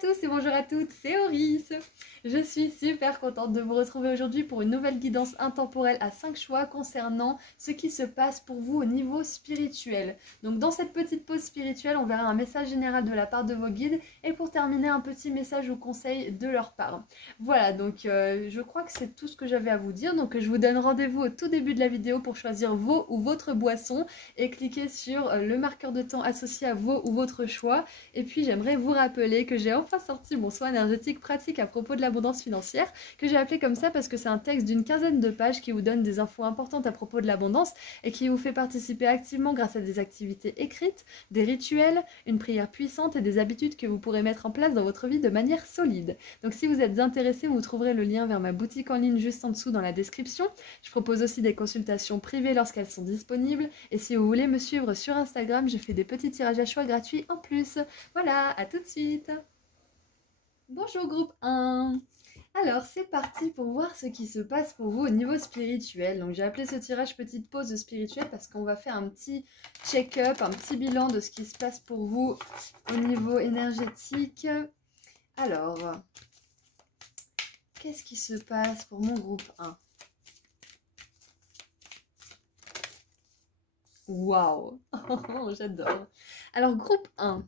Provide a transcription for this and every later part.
tous et bonjour à toutes, c'est Auris. Je suis super contente de vous retrouver aujourd'hui pour une nouvelle guidance intemporelle à 5 choix concernant ce qui se passe pour vous au niveau spirituel. Donc dans cette petite pause spirituelle, on verra un message général de la part de vos guides et pour terminer un petit message ou conseil de leur part. Voilà, donc je crois que c'est tout ce que j'avais à vous dire. Donc je vous donne rendez-vous au tout début de la vidéo pour choisir vos ou votre boisson et cliquer sur le marqueur de temps associé à vos ou votre choix. Et puis j'aimerais vous rappeler que j'ai enfin sorti mon soin énergétique pratique à propos de l'abondance financière, que j'ai appelé comme ça parce que c'est un texte d'une quinzaine de pages qui vous donne des infos importantes à propos de l'abondance et qui vous fait participer activement grâce à des activités écrites, des rituels, une prière puissante et des habitudes que vous pourrez mettre en place dans votre vie de manière solide. Donc si vous êtes intéressé, vous trouverez le lien vers ma boutique en ligne juste en dessous dans la description. Je propose aussi des consultations privées lorsqu'elles sont disponibles et si vous voulez me suivre sur Instagram, je fais des petits tirages à choix gratuits en plus. Voilà, à tout de suite. Bonjour groupe 1. Alors c'est parti pour voir ce qui se passe pour vous au niveau spirituel. Donc j'ai appelé ce tirage petite pause spirituelle parce qu'on va faire un petit check-up, un petit bilan de ce qui se passe pour vous au niveau énergétique. Alors, qu'est-ce qui se passe pour mon groupe 1? Waouh, j'adore. Alors groupe 1.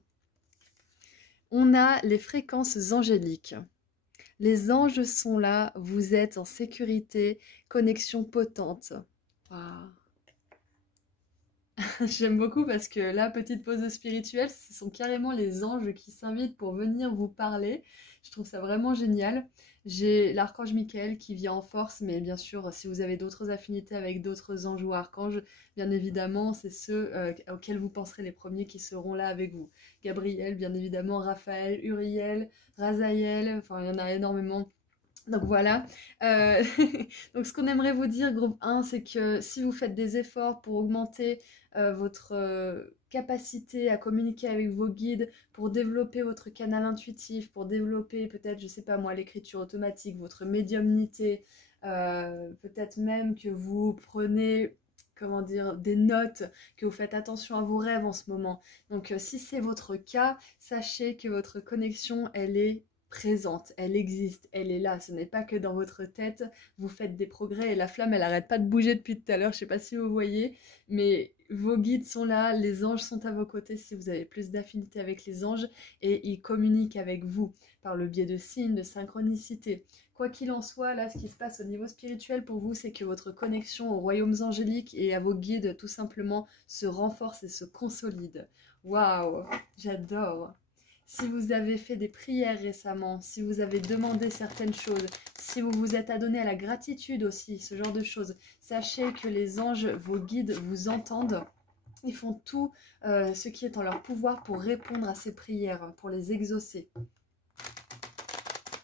On a les fréquences angéliques. Les anges sont là, vous êtes en sécurité, connexion potente. Wow. J'aime beaucoup parce que la petite pause spirituelle, ce sont carrément les anges qui s'invitent pour venir vous parler. Je trouve ça vraiment génial. J'ai l'archange Michael qui vient en force, mais bien sûr, si vous avez d'autres affinités avec d'autres anges ou archanges, bien évidemment, c'est ceux auxquels vous penserez les premiers qui seront là avec vous. Gabriel, bien évidemment, Raphaël, Uriel, Razaël, enfin, il y en a énormément. Donc voilà, donc ce qu'on aimerait vous dire, groupe 1, c'est que si vous faites des efforts pour augmenter votre capacité à communiquer avec vos guides, pour développer votre canal intuitif, pour développer peut-être, je sais pas moi, l'écriture automatique, votre médiumnité, peut-être même que vous prenez, comment dire, des notes, que vous faites attention à vos rêves en ce moment. Donc si c'est votre cas, sachez que votre connexion, elle est présente, elle existe, elle est là, ce n'est pas que dans votre tête, vous faites des progrès et la flamme elle arrête pas de bouger depuis tout à l'heure, je sais pas si vous voyez, mais vos guides sont là, les anges sont à vos côtés si vous avez plus d'affinité avec les anges et ils communiquent avec vous par le biais de signes, de synchronicité. Quoi qu'il en soit, là ce qui se passe au niveau spirituel pour vous, c'est que votre connexion aux royaumes angéliques et à vos guides tout simplement se renforce et se consolide. Waouh, j'adore! Si vous avez fait des prières récemment, si vous avez demandé certaines choses, si vous vous êtes adonné à la gratitude aussi, ce genre de choses, sachez que les anges, vos guides, vous entendent. Ils font tout ce qui est en leur pouvoir pour répondre à ces prières, pour les exaucer.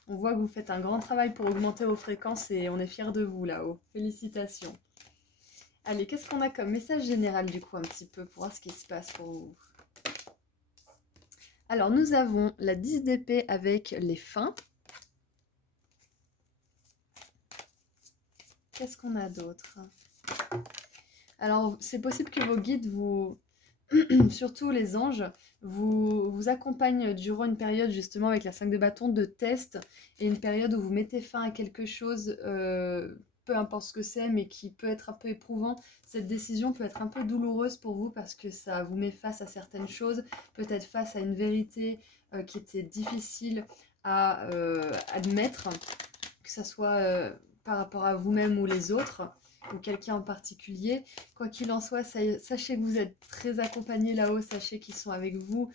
On voit que vous faites un grand travail pour augmenter vos fréquences et on est fiers de vous là-haut. Félicitations. Allez, qu'est-ce qu'on a comme message général du coup un petit peu pour voir ce qui se passe pour vous? Alors, nous avons la 10 d'épée avec les fins. Qu'est-ce qu'on a d'autre? Alors, c'est possible que vos guides vous, surtout les anges, vous accompagnent durant une période justement avec la 5 de bâton de test et une période où vous mettez fin à quelque chose, peu importe ce que c'est, mais qui peut être un peu éprouvant. Cette décision peut être un peu douloureuse pour vous parce que ça vous met face à certaines choses, peut-être face à une vérité qui était difficile à admettre, que ce soit par rapport à vous-même ou les autres, ou quelqu'un en particulier. Quoi qu'il en soit, sachez que vous êtes très accompagnés là-haut, sachez qu'ils sont avec vous,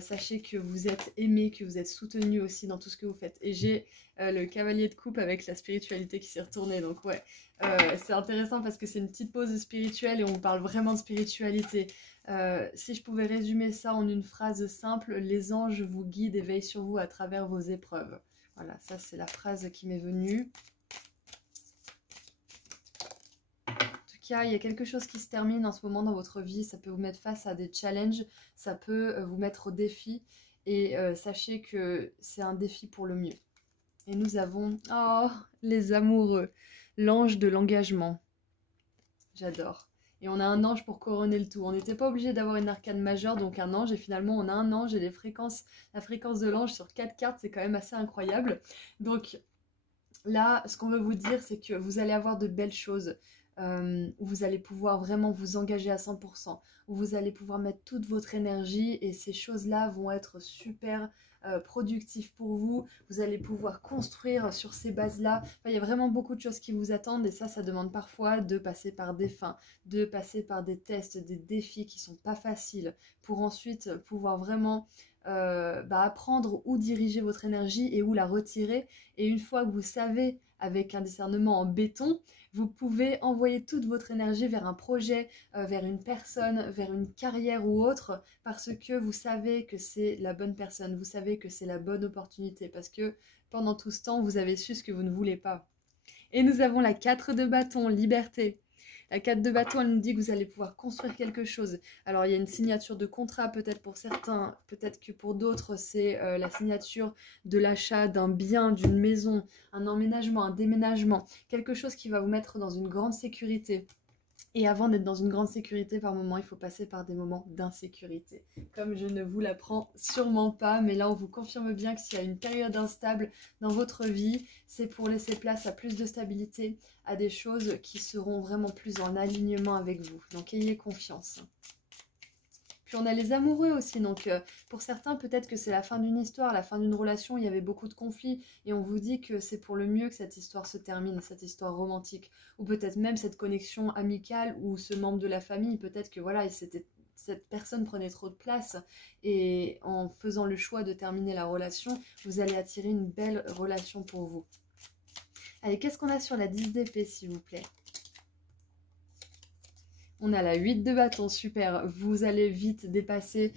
sachez que vous êtes aimés, que vous êtes soutenus aussi dans tout ce que vous faites. Et j'ai le cavalier de coupe avec la spiritualité qui s'est retournée, donc ouais, c'est intéressant parce que c'est une petite pause spirituelle et on parle vraiment de spiritualité. Si je pouvais résumer ça en une phrase simple, les anges vous guident et veillent sur vous à travers vos épreuves. Voilà, ça c'est la phrase qui m'est venue. Il y a quelque chose qui se termine en ce moment dans votre vie, ça peut vous mettre face à des challenges, ça peut vous mettre au défi et sachez que c'est un défi pour le mieux. Et nous avons, oh, les amoureux, l'ange de l'engagement. J'adore. Et on a un ange pour couronner le tout. On n'était pas obligé d'avoir une arcane majeure, donc un ange, et finalement on a un ange et la fréquence de l'ange sur 4 cartes, c'est quand même assez incroyable. Donc là, ce qu'on veut vous dire, c'est que vous allez avoir de belles choses, où vous allez pouvoir vraiment vous engager à 100%, où vous allez pouvoir mettre toute votre énergie et ces choses-là vont être super productives pour vous. Vous allez pouvoir construire sur ces bases-là. Enfin, il y a vraiment beaucoup de choses qui vous attendent et ça demande parfois de passer par des fins, de passer par des tests, des défis qui sont pas faciles pour ensuite pouvoir vraiment apprendre où diriger votre énergie et où la retirer. Et une fois que vous savez, avec un discernement en béton, vous pouvez envoyer toute votre énergie vers un projet, vers une personne, vers une carrière ou autre, parce que vous savez que c'est la bonne personne, vous savez que c'est la bonne opportunité, parce que pendant tout ce temps, vous avez su ce que vous ne voulez pas. Et nous avons la 4 de bâton, liberté. La 4 de bâton, elle nous dit que vous allez pouvoir construire quelque chose. Alors, il y a une signature de contrat, peut-être pour certains, peut-être que pour d'autres, c'est la signature de l'achat d'un bien, d'une maison, un emménagement, un déménagement, quelque chose qui va vous mettre dans une grande sécurité. Et avant d'être dans une grande sécurité, par moment, il faut passer par des moments d'insécurité. Comme je ne vous l'apprends sûrement pas, mais là, on vous confirme bien que s'il y a une période instable dans votre vie, c'est pour laisser place à plus de stabilité, à des choses qui seront vraiment plus en alignement avec vous. Donc, ayez confiance. Puis on a les amoureux aussi, donc pour certains peut-être que c'est la fin d'une histoire, la fin d'une relation, il y avait beaucoup de conflits et on vous dit que c'est pour le mieux que cette histoire se termine, cette histoire romantique, ou peut-être même cette connexion amicale ou ce membre de la famille, peut-être que voilà, cette personne prenait trop de place et en faisant le choix de terminer la relation, vous allez attirer une belle relation pour vous. Allez, qu'est-ce qu'on a sur la 10 d'épée s'il vous plaît ? On a la 8 de bâton, super. Vous allez vite dépasser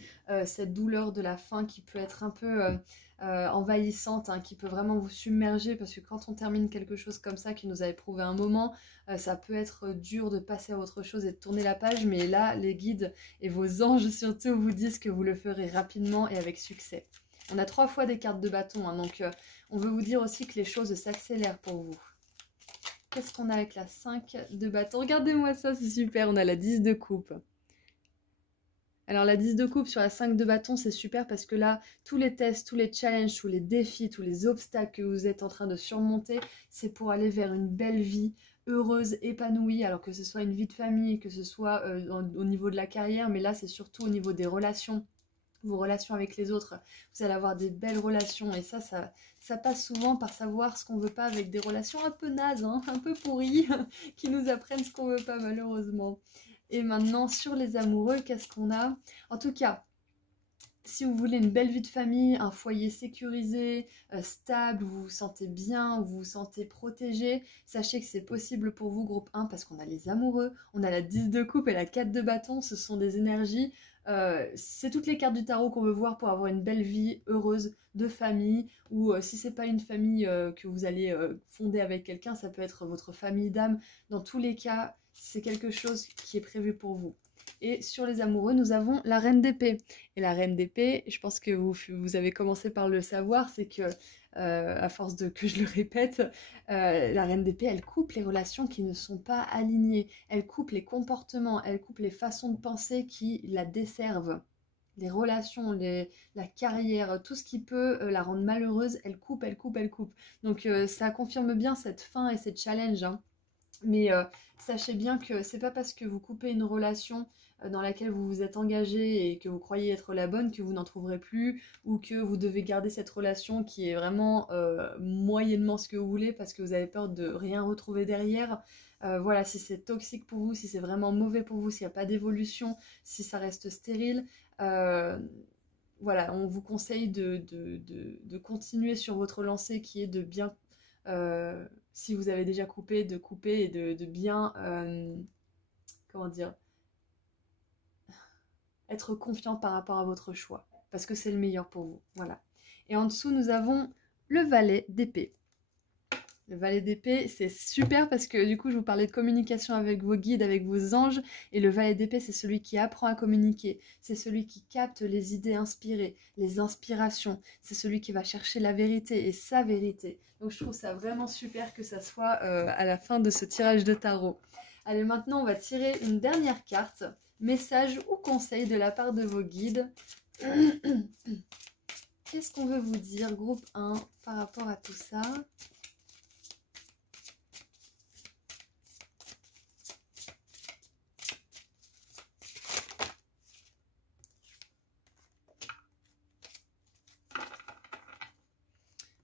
cette douleur de la fin qui peut être un peu envahissante, hein, qui peut vraiment vous submerger parce que quand on termine quelque chose comme ça qui nous a éprouvé un moment, ça peut être dur de passer à autre chose et de tourner la page, mais là, les guides et vos anges surtout vous disent que vous le ferez rapidement et avec succès. On a 3 fois des cartes de bâton, hein, donc on veut vous dire aussi que les choses s'accélèrent pour vous. Qu'est-ce qu'on a avec la 5 de bâton? Regardez-moi ça, c'est super. On a la 10 de coupe. Alors la 10 de coupe sur la 5 de bâton, c'est super parce que là, tous les tests, tous les challenges, tous les défis, tous les obstacles que vous êtes en train de surmonter, c'est pour aller vers une belle vie heureuse, épanouie, alors que ce soit une vie de famille, que ce soit au niveau de la carrière, mais là, c'est surtout au niveau des relations. Vos relations avec les autres, vous allez avoir des belles relations et ça passe souvent par savoir ce qu'on veut pas avec des relations un peu nazes, hein, un peu pourries, qui nous apprennent ce qu'on veut pas malheureusement. Et maintenant sur les amoureux, qu'est-ce qu'on a? En tout cas, si vous voulez une belle vie de famille, un foyer sécurisé, stable, où vous vous sentez bien, où vous vous sentez protégé, sachez que c'est possible pour vous, groupe 1, parce qu'on a les amoureux, on a la 10 de coupe et la 4 de bâton, ce sont des énergies, c'est toutes les cartes du tarot qu'on veut voir pour avoir une belle vie heureuse de famille, ou si c'est pas une famille que vous allez fonder avec quelqu'un, ça peut être votre famille d'âme. Dans tous les cas, c'est quelque chose qui est prévu pour vous. Et sur les amoureux, nous avons la reine d'épée. Et la reine d'épée, je pense que vous avez commencé par le savoir, c'est que, à force de que je le répète, la reine d'épée, elle coupe les relations qui ne sont pas alignées. Elle coupe les comportements, elle coupe les façons de penser qui la desservent. Les relations, la carrière, tout ce qui peut la rendre malheureuse, elle coupe, elle coupe, elle coupe. Donc ça confirme bien cette fin et cette challenge, hein. Mais sachez bien que c'est pas parce que vous coupez une relation dans laquelle vous vous êtes engagé et que vous croyez être la bonne que vous n'en trouverez plus ou que vous devez garder cette relation qui est vraiment moyennement ce que vous voulez parce que vous avez peur de rien retrouver derrière. Voilà, si c'est toxique pour vous, si c'est vraiment mauvais pour vous, s'il n'y a pas d'évolution, si ça reste stérile, voilà, on vous conseille de continuer sur votre lancée qui est de bien... si vous avez déjà coupé, de couper et de bien, comment dire, être confiant par rapport à votre choix, parce que c'est le meilleur pour vous, voilà. Et en dessous, nous avons le valet d'épée. Le valet d'épée, c'est super parce que du coup, je vous parlais de communication avec vos guides, avec vos anges, et le valet d'épée, c'est celui qui apprend à communiquer, c'est celui qui capte les idées inspirées, les inspirations, c'est celui qui va chercher la vérité et sa vérité. Donc je trouve ça vraiment super que ça soit à la fin de ce tirage de tarot. Allez, maintenant, on va tirer une dernière carte. Message ou conseil de la part de vos guides. Qu'est-ce qu'on veut vous dire, groupe 1, par rapport à tout ça?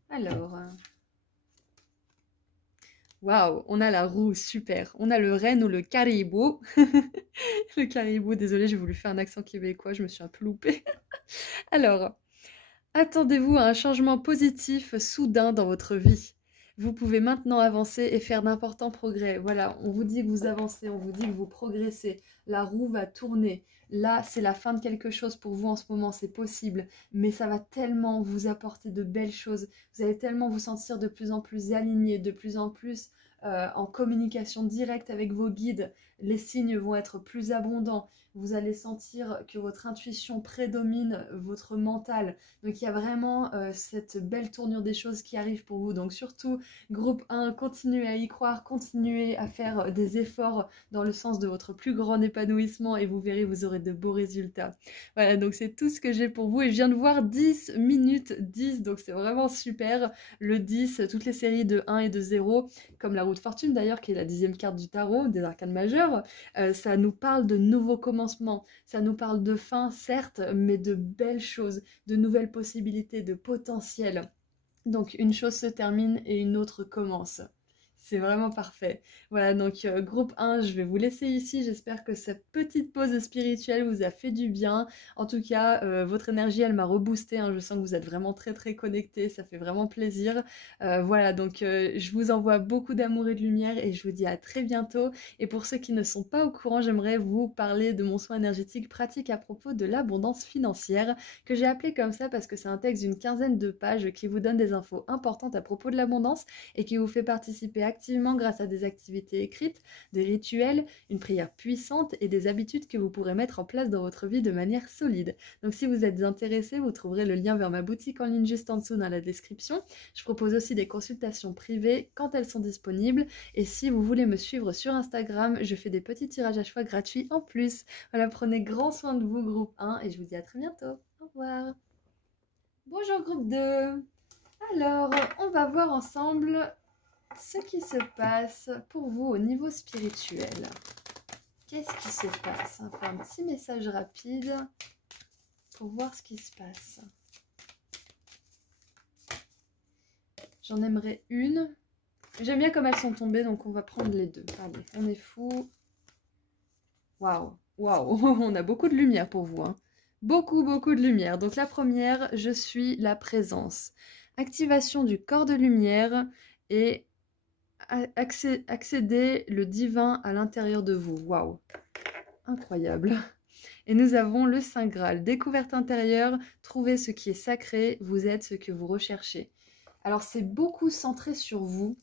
Alors, waouh, on a la roue, super. On a le renne ou le caribou. Le caribou, désolé, j'ai voulu faire un accent québécois, je me suis un peu loupée. Alors, attendez-vous à un changement positif soudain dans votre vie. Vous pouvez maintenant avancer et faire d'importants progrès. Voilà, on vous dit que vous avancez, on vous dit que vous progressez. La roue va tourner. Là, c'est la fin de quelque chose pour vous en ce moment, c'est possible. Mais ça va tellement vous apporter de belles choses. Vous allez tellement vous sentir de plus en plus aligné, de plus en plus en communication directe avec vos guides. Les signes vont être plus abondants. Vous allez sentir que votre intuition prédomine votre mental. Donc il y a vraiment cette belle tournure des choses qui arrive pour vous. Donc surtout, groupe 1, continuez à y croire, continuez à faire des efforts dans le sens de votre plus grand épanouissement et vous verrez, vous aurez de beaux résultats. Voilà, donc c'est tout ce que j'ai pour vous. Et je viens de voir 10 minutes 10, donc c'est vraiment super. Le 10, toutes les séries de 1 et de 0, comme la roue de fortune d'ailleurs, qui est la 10e carte du tarot, des arcanes majeures, ça nous parle de nouveaux commencements, ça nous parle de fin, certes, mais de belles choses, de nouvelles possibilités, de potentiel. Donc une chose se termine et une autre commence. C'est vraiment parfait. Voilà, donc groupe 1, je vais vous laisser ici. J'espère que cette petite pause spirituelle vous a fait du bien. En tout cas, votre énergie, elle m'a reboosté, hein. Je sens que vous êtes vraiment très très connectés. Ça fait vraiment plaisir. Voilà, donc je vous envoie beaucoup d'amour et de lumière et je vous dis à très bientôt. Et pour ceux qui ne sont pas au courant, j'aimerais vous parler de mon soin énergétique pratique à propos de l'abondance financière, que j'ai appelé comme ça parce que c'est un texte d'une quinzaine de pages qui vous donne des infos importantes à propos de l'abondance et qui vous fait participer activement grâce à des activités écrites, des rituels, une prière puissante et des habitudes que vous pourrez mettre en place dans votre vie de manière solide. Donc si vous êtes intéressé, vous trouverez le lien vers ma boutique en ligne juste en dessous dans la description. Je propose aussi des consultations privées quand elles sont disponibles. Et si vous voulez me suivre sur Instagram, je fais des petits tirages à choix gratuits en plus. Voilà, prenez grand soin de vous, groupe 1, et je vous dis à très bientôt. Au revoir. Bonjour, groupe 2. Alors, on va voir ensemble ce qui se passe pour vous au niveau spirituel. Qu'est-ce qui se passe? On va faire un petit message rapide pour voir ce qui se passe. J'en aimerais une. J'aime bien comme elles sont tombées, donc on va prendre les deux. Allez, on est fou. Waouh, waouh, on a beaucoup de lumière pour vous, hein. Beaucoup, beaucoup de lumière. Donc la première, je suis la présence. Activation du corps de lumière et accéder le divin à l'intérieur de vous. Waouh, incroyable. Et nous avons le Saint Graal, découverte intérieure, trouver ce qui est sacré, vous êtes ce que vous recherchez. Alors c'est beaucoup centré sur vous,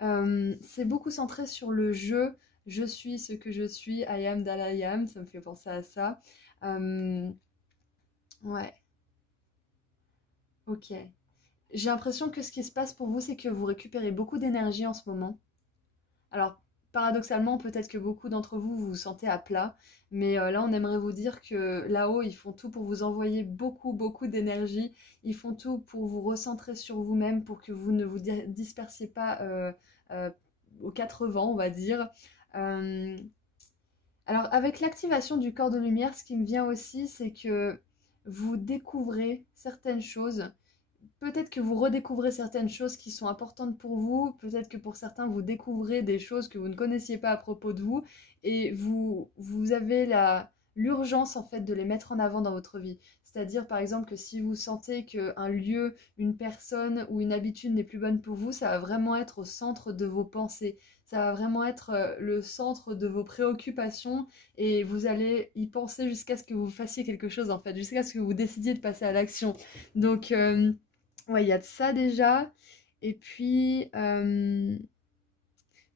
c'est beaucoup centré sur le je suis ce que je suis, I am that I am, ça me fait penser à ça. Ouais, ok. J'ai l'impression que ce qui se passe pour vous, c'est que vous récupérez beaucoup d'énergie en ce moment. Alors, paradoxalement, peut-être que beaucoup d'entre vous vous sentez à plat, mais là, on aimerait vous dire que là-haut, ils font tout pour vous envoyer beaucoup, beaucoup d'énergie. Ils font tout pour vous recentrer sur vous-même, pour que vous ne vous dispersiez pas aux quatre vents, on va dire. Alors, avec l'activation du corps de lumière, ce qui me vient aussi, c'est que vous découvrez certaines choses. Peut-être que vous redécouvrez certaines choses qui sont importantes pour vous, peut-être que pour certains vous découvrez des choses que vous ne connaissiez pas à propos de vous et vous avez l'urgence en fait de les mettre en avant dans votre vie. C'est-à-dire par exemple que si vous sentez qu'un lieu, une personne ou une habitude n'est plus bonne pour vous, ça va vraiment être au centre de vos pensées. Ça va vraiment être le centre de vos préoccupations et vous allez y penser jusqu'à ce que vous fassiez quelque chose en fait, jusqu'à ce que vous décidiez de passer à l'action. Donc ouais, il y a de ça déjà. Et puis,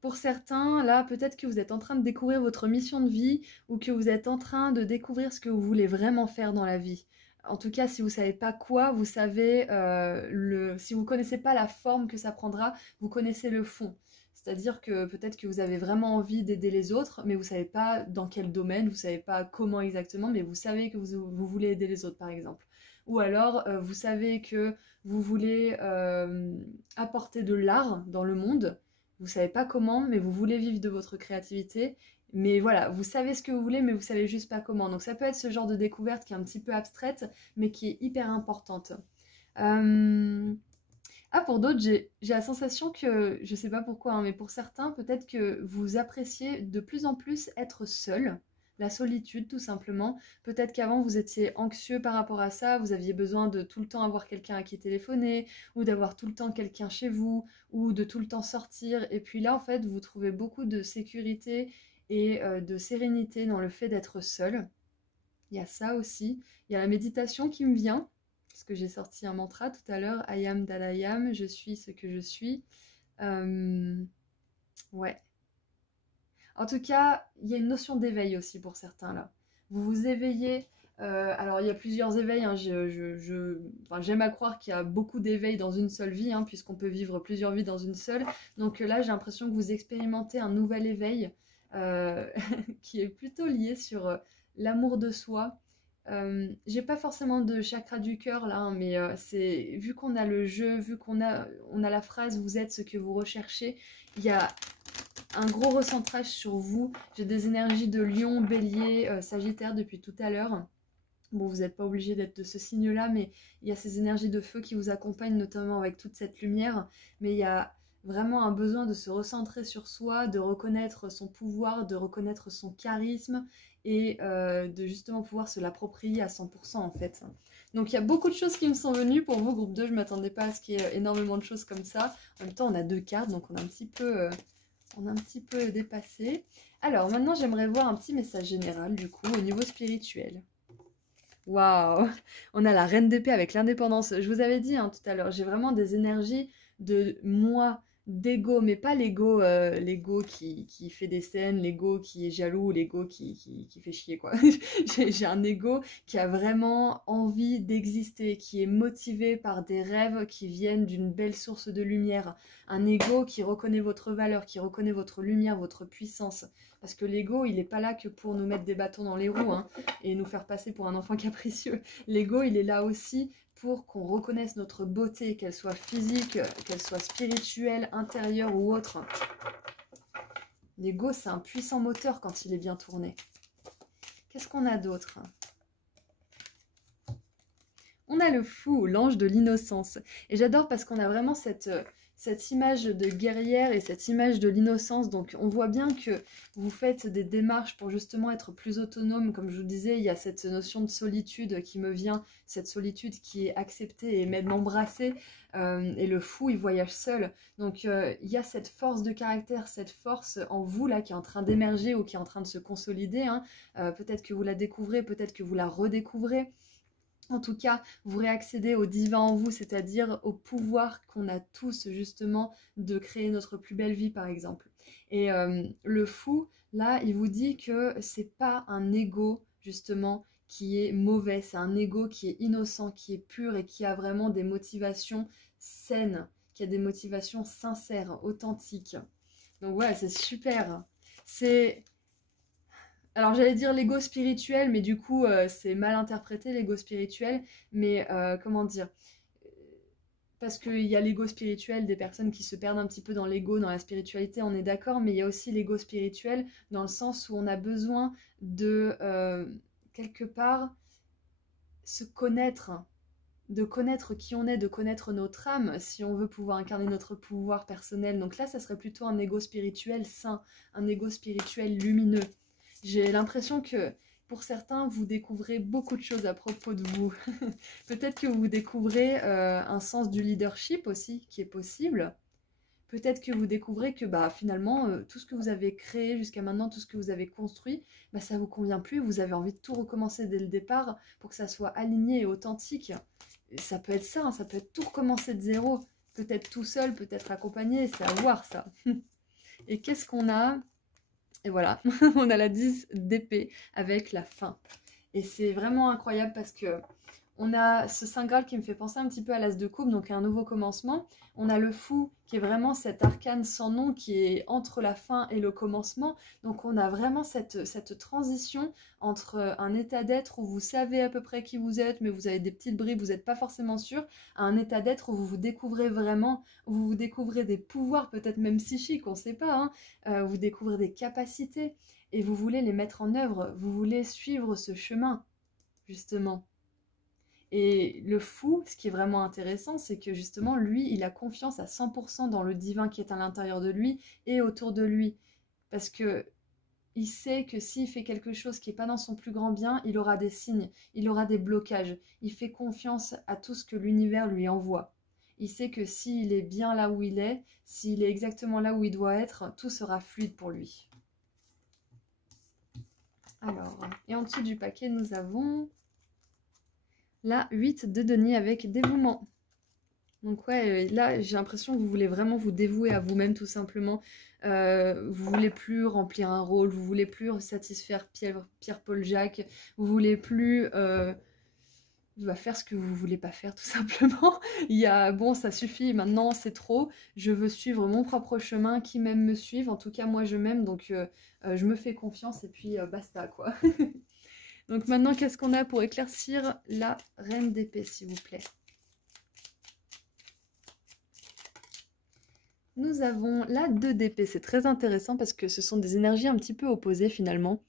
pour certains, là, peut-être que vous êtes en train de découvrir votre mission de vie ou que vous êtes en train de découvrir ce que vous voulez vraiment faire dans la vie. En tout cas, si vous ne savez pas quoi, vous savez, si vous ne connaissez pas la forme que ça prendra, vous connaissez le fond. C'est-à-dire que peut-être que vous avez vraiment envie d'aider les autres, mais vous savez pas dans quel domaine, vous savez pas comment exactement, mais vous savez que vous voulez aider les autres, par exemple. Ou alors, vous savez que vous voulez apporter de l'art dans le monde, vous savez pas comment, mais vous voulez vivre de votre créativité. Mais voilà, vous savez ce que vous voulez, mais vous savez juste pas comment. Donc ça peut être ce genre de découverte qui est un petit peu abstraite, mais qui est hyper importante. Ah, pour d'autres, j'ai la sensation que, je sais pas pourquoi, hein, mais pour certains, peut-être que vous appréciez de plus en plus être seul, la solitude tout simplement. Peut-être qu'avant vous étiez anxieux par rapport à ça, vous aviez besoin de tout le temps avoir quelqu'un à qui téléphoner, ou d'avoir tout le temps quelqu'un chez vous, ou de tout le temps sortir. Et puis là, en fait, vous trouvez beaucoup de sécurité et de sérénité dans le fait d'être seul. Il y a ça aussi. Il y a la méditation qui me vient, parce que j'ai sorti un mantra tout à l'heure, I am that I am, je suis ce que je suis. Ouais. En tout cas, il y a une notion d'éveil aussi pour certains là. Vous vous éveillez. Alors, il y a plusieurs éveils. Hein, enfin, j'aime à croire qu'il y a beaucoup d'éveils dans une seule vie, hein, puisqu'on peut vivre plusieurs vies dans une seule. Donc là, j'ai l'impression que vous expérimentez un nouvel éveil qui est plutôt lié sur l'amour de soi. J'ai pas forcément de chakra du cœur là, hein, mais c'est vu qu'on a le jeu, vu on a la phrase vous êtes ce que vous recherchez, il y a un gros recentrage sur vous. J'ai des énergies de lion, bélier, sagittaire depuis tout à l'heure. Bon, vous n'êtes pas obligé d'être de ce signe-là, mais il y a ces énergies de feu qui vous accompagnent, notamment avec toute cette lumière. Mais il y a vraiment un besoin de se recentrer sur soi, de reconnaître son pouvoir, de reconnaître son charisme et de justement pouvoir se l'approprier à 100% en fait. Donc il y a beaucoup de choses qui me sont venues pour vous, groupe 2, je ne m'attendais pas à ce qu'il y ait énormément de choses comme ça. En même temps, on a 2 cartes, donc on a un petit peu dépassé. Alors maintenant, j'aimerais voir un petit message général du coup au niveau spirituel. Waouh! On a la reine d'épée avec l'indépendance. Je vous avais dit hein, tout à l'heure, j'ai vraiment des énergies de moi, d'ego, mais pas l'ego qui fait des scènes, l'ego qui est jaloux, l'ego qui fait chier, quoi. J'ai un ego qui a vraiment envie d'exister, qui est motivé par des rêves qui viennent d'une belle source de lumière. Un ego qui reconnaît votre valeur, qui reconnaît votre lumière, votre puissance. Parce que l'ego, il n'est pas là que pour nous mettre des bâtons dans les roues, hein, et nous faire passer pour un enfant capricieux. L'ego, il est là aussi pour qu'on reconnaisse notre beauté, qu'elle soit physique, qu'elle soit spirituelle, intérieure ou autre. L'ego, c'est un puissant moteur quand il est bien tourné. Qu'est-ce qu'on a d'autre? On a le fou, l'ange de l'innocence. Et j'adore parce qu'on a vraiment cette image de guerrière et cette image de l'innocence. Donc on voit bien que vous faites des démarches pour justement être plus autonome. Comme je vous disais, il y a cette notion de solitude qui me vient, cette solitude qui est acceptée et même embrassée. Et le fou, il voyage seul. Donc il y a cette force de caractère, cette force en vous là qui est en train d'émerger ou qui est en train de se consolider. Hein. Peut-être que vous la découvrez, peut-être que vous la redécouvrez. En tout cas, vous réaccédez au divin en vous, c'est-à-dire au pouvoir qu'on a tous justement de créer notre plus belle vie par exemple. Et le fou, là, il vous dit que c'est pas un ego justement qui est mauvais, c'est un ego qui est innocent, qui est pur et qui a vraiment des motivations saines, qui a des motivations sincères, authentiques. Donc ouais, c'est super. C'est... Alors j'allais dire l'ego spirituel, mais du coup c'est mal interprété l'ego spirituel, mais comment dire? Parce qu'il y a l'ego spirituel des personnes qui se perdent un petit peu dans l'ego, dans la spiritualité, on est d'accord, mais il y a aussi l'ego spirituel dans le sens où on a besoin de, quelque part, se connaître, de connaître qui on est, de connaître notre âme, si on veut pouvoir incarner notre pouvoir personnel. Donc là, ça serait plutôt un ego spirituel sain, un ego spirituel lumineux. J'ai l'impression que pour certains, vous découvrez beaucoup de choses à propos de vous. Peut-être que vous découvrez un sens du leadership aussi qui est possible. Peut-être que vous découvrez que bah, finalement, tout ce que vous avez créé jusqu'à maintenant, tout ce que vous avez construit, bah, ça ne vous convient plus. Vous avez envie de tout recommencer dès le départ pour que ça soit aligné et authentique. Et ça peut être ça, hein, ça peut être tout recommencer de zéro. Peut-être tout seul, peut-être accompagné, c'est à voir ça. Et qu'est-ce qu'on a? Et voilà, on a la 10 d'épée avec la fin. Et c'est vraiment incroyable parce que On a ce Saint Graal qui me fait penser un petit peu à l'As de coupe, donc un nouveau commencement. On a le fou qui est vraiment cet arcane sans nom qui est entre la fin et le commencement. Donc on a vraiment cette transition entre un état d'être où vous savez à peu près qui vous êtes, mais vous avez des petites bribes, vous n'êtes pas forcément sûr, à un état d'être où vous vous découvrez vraiment, où vous découvrez des pouvoirs, peut-être même psychiques, on ne sait pas, hein, vous découvrez des capacités et vous voulez les mettre en œuvre, vous voulez suivre ce chemin, justement. Et le fou, ce qui est vraiment intéressant, c'est que justement, lui, il a confiance à 100% dans le divin qui est à l'intérieur de lui et autour de lui. Parce que il sait que s'il fait quelque chose qui n'est pas dans son plus grand bien, il aura des signes, il aura des blocages. Il fait confiance à tout ce que l'univers lui envoie. Il sait que s'il est bien là où il est, s'il est exactement là où il doit être, tout sera fluide pour lui. Alors, et en dessous du paquet, nous avons la 8 de denier avec dévouement. Donc ouais, là j'ai l'impression que vous voulez vraiment vous dévouer à vous-même tout simplement. Vous voulez plus remplir un rôle, vous voulez plus satisfaire Pierre-Paul Jacques, vous voulez plus faire ce que vous voulez pas faire tout simplement. Il y a bon ça suffit, maintenant c'est trop, je veux suivre mon propre chemin, qui m'aime me suive, en tout cas moi je m'aime donc je me fais confiance et puis basta quoi. Donc maintenant, qu'est-ce qu'on a pour éclaircir la reine d'épée, s'il vous plaît? Nous avons la 2 d'épée. C'est très intéressant parce que ce sont des énergies un petit peu opposées finalement.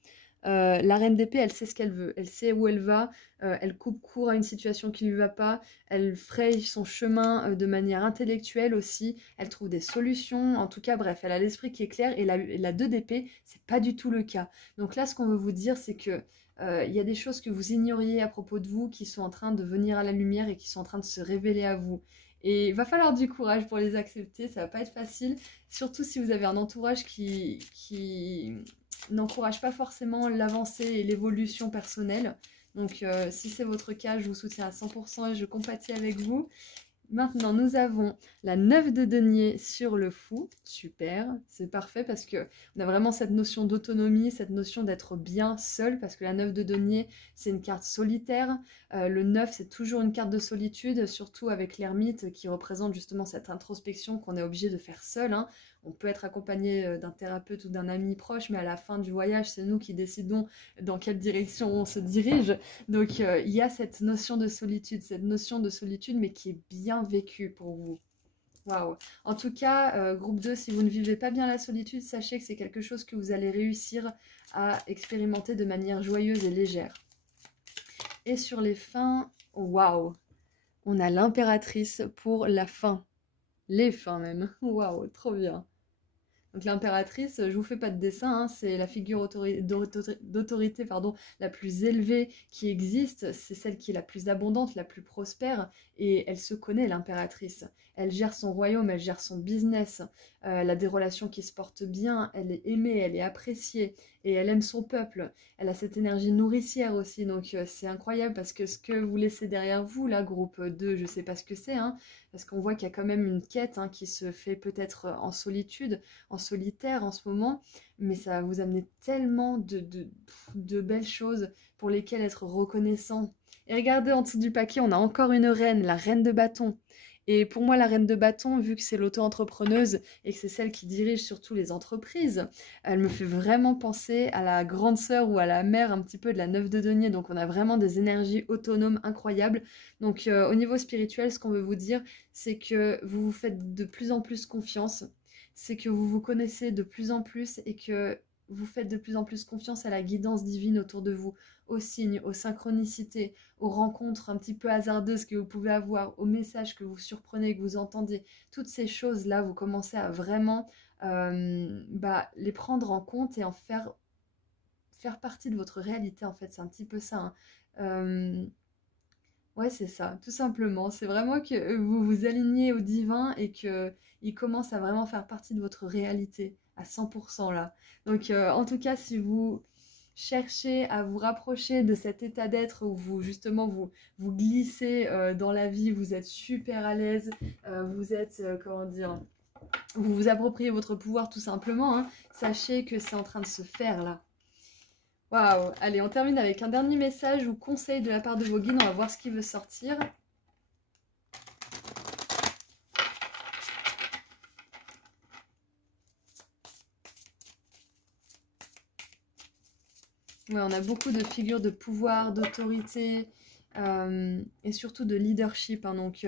La reine d'épée, elle sait ce qu'elle veut, elle sait où elle va, elle coupe court à une situation qui ne lui va pas, elle fraye son chemin de manière intellectuelle aussi, elle trouve des solutions, en tout cas bref, elle a l'esprit qui est clair et la 2 d'épée, c'est pas du tout le cas. Donc là, ce qu'on veut vous dire, c'est que il y a des choses que vous ignoriez à propos de vous qui sont en train de venir à la lumière et qui sont en train de se révéler à vous. Et il va falloir du courage pour les accepter, ça va pas être facile, surtout si vous avez un entourage qui n'encourage pas forcément l'avancée et l'évolution personnelle. Donc si c'est votre cas, je vous soutiens à 100% et je compatis avec vous. Maintenant, nous avons la 9 de denier sur le fou. Super, c'est parfait parce qu'on a vraiment cette notion d'autonomie, cette notion d'être bien seul, parce que la 9 de denier, c'est une carte solitaire. Le 9, c'est toujours une carte de solitude, surtout avec l'ermite qui représente justement cette introspection qu'on est obligé de faire seul, hein. On peut être accompagné d'un thérapeute ou d'un ami proche, mais à la fin du voyage, c'est nous qui décidons dans quelle direction on se dirige. Donc il y a cette notion de solitude, mais qui est bien vécue pour vous. Waouh. En tout cas, groupe 2, si vous ne vivez pas bien la solitude, sachez que c'est quelque chose que vous allez réussir à expérimenter de manière joyeuse et légère. Et sur les fins, waouh, on a l'impératrice pour la fin. Les fins même. Waouh, trop bien. Donc l'impératrice, je vous fais pas de dessin, hein, c'est la figure d'autorité la plus élevée qui existe, c'est celle qui est la plus abondante, la plus prospère, et elle se connaît l'impératrice. Elle gère son royaume, elle gère son business, elle a des relations qui se portent bien, elle est aimée, elle est appréciée, et elle aime son peuple. Elle a cette énergie nourricière aussi, donc c'est incroyable parce que ce que vous laissez derrière vous, là, groupe 2, je sais pas ce que c'est, hein, parce qu'on voit qu'il y a quand même une quête hein, qui se fait peut-être en solitude, en solitaire en ce moment, mais ça va vous amener tellement de belles choses pour lesquelles être reconnaissant. Et regardez en dessous du paquet, on a encore une reine, la reine de bâton. Et pour moi, la reine de bâton, vu que c'est l'auto-entrepreneuse et que c'est celle qui dirige surtout les entreprises, elle me fait vraiment penser à la grande sœur ou à la mère un petit peu de la 9 de denier. Donc on a vraiment des énergies autonomes incroyables. Donc au niveau spirituel, ce qu'on veut vous dire, c'est que vous vous faites de plus en plus confiance, c'est que vous vous connaissez de plus en plus et que vous faites de plus en plus confiance à la guidance divine autour de vous, aux signes, aux synchronicités, aux rencontres un petit peu hasardeuses que vous pouvez avoir, aux messages que vous surprenez, que vous entendez. Toutes ces choses-là, vous commencez à vraiment les prendre en compte et en faire partie de votre réalité, en fait. C'est un petit peu ça, hein. Ouais, c'est ça, tout simplement. C'est vraiment que vous vous alignez au divin et qu'il commence à vraiment faire partie de votre réalité à 100% là. Donc, en tout cas, si vous cherchez à vous rapprocher de cet état d'être où vous, justement, vous glissez dans la vie, vous êtes super à l'aise, vous êtes, comment dire, vous vous appropriez votre pouvoir tout simplement, hein, sachez que c'est en train de se faire là. Waouh! Allez, on termine avec un dernier message ou conseil de la part de vos guides. On va voir ce qui veut sortir. Ouais, on a beaucoup de figures de pouvoir, d'autorité et surtout de leadership, hein. Donc,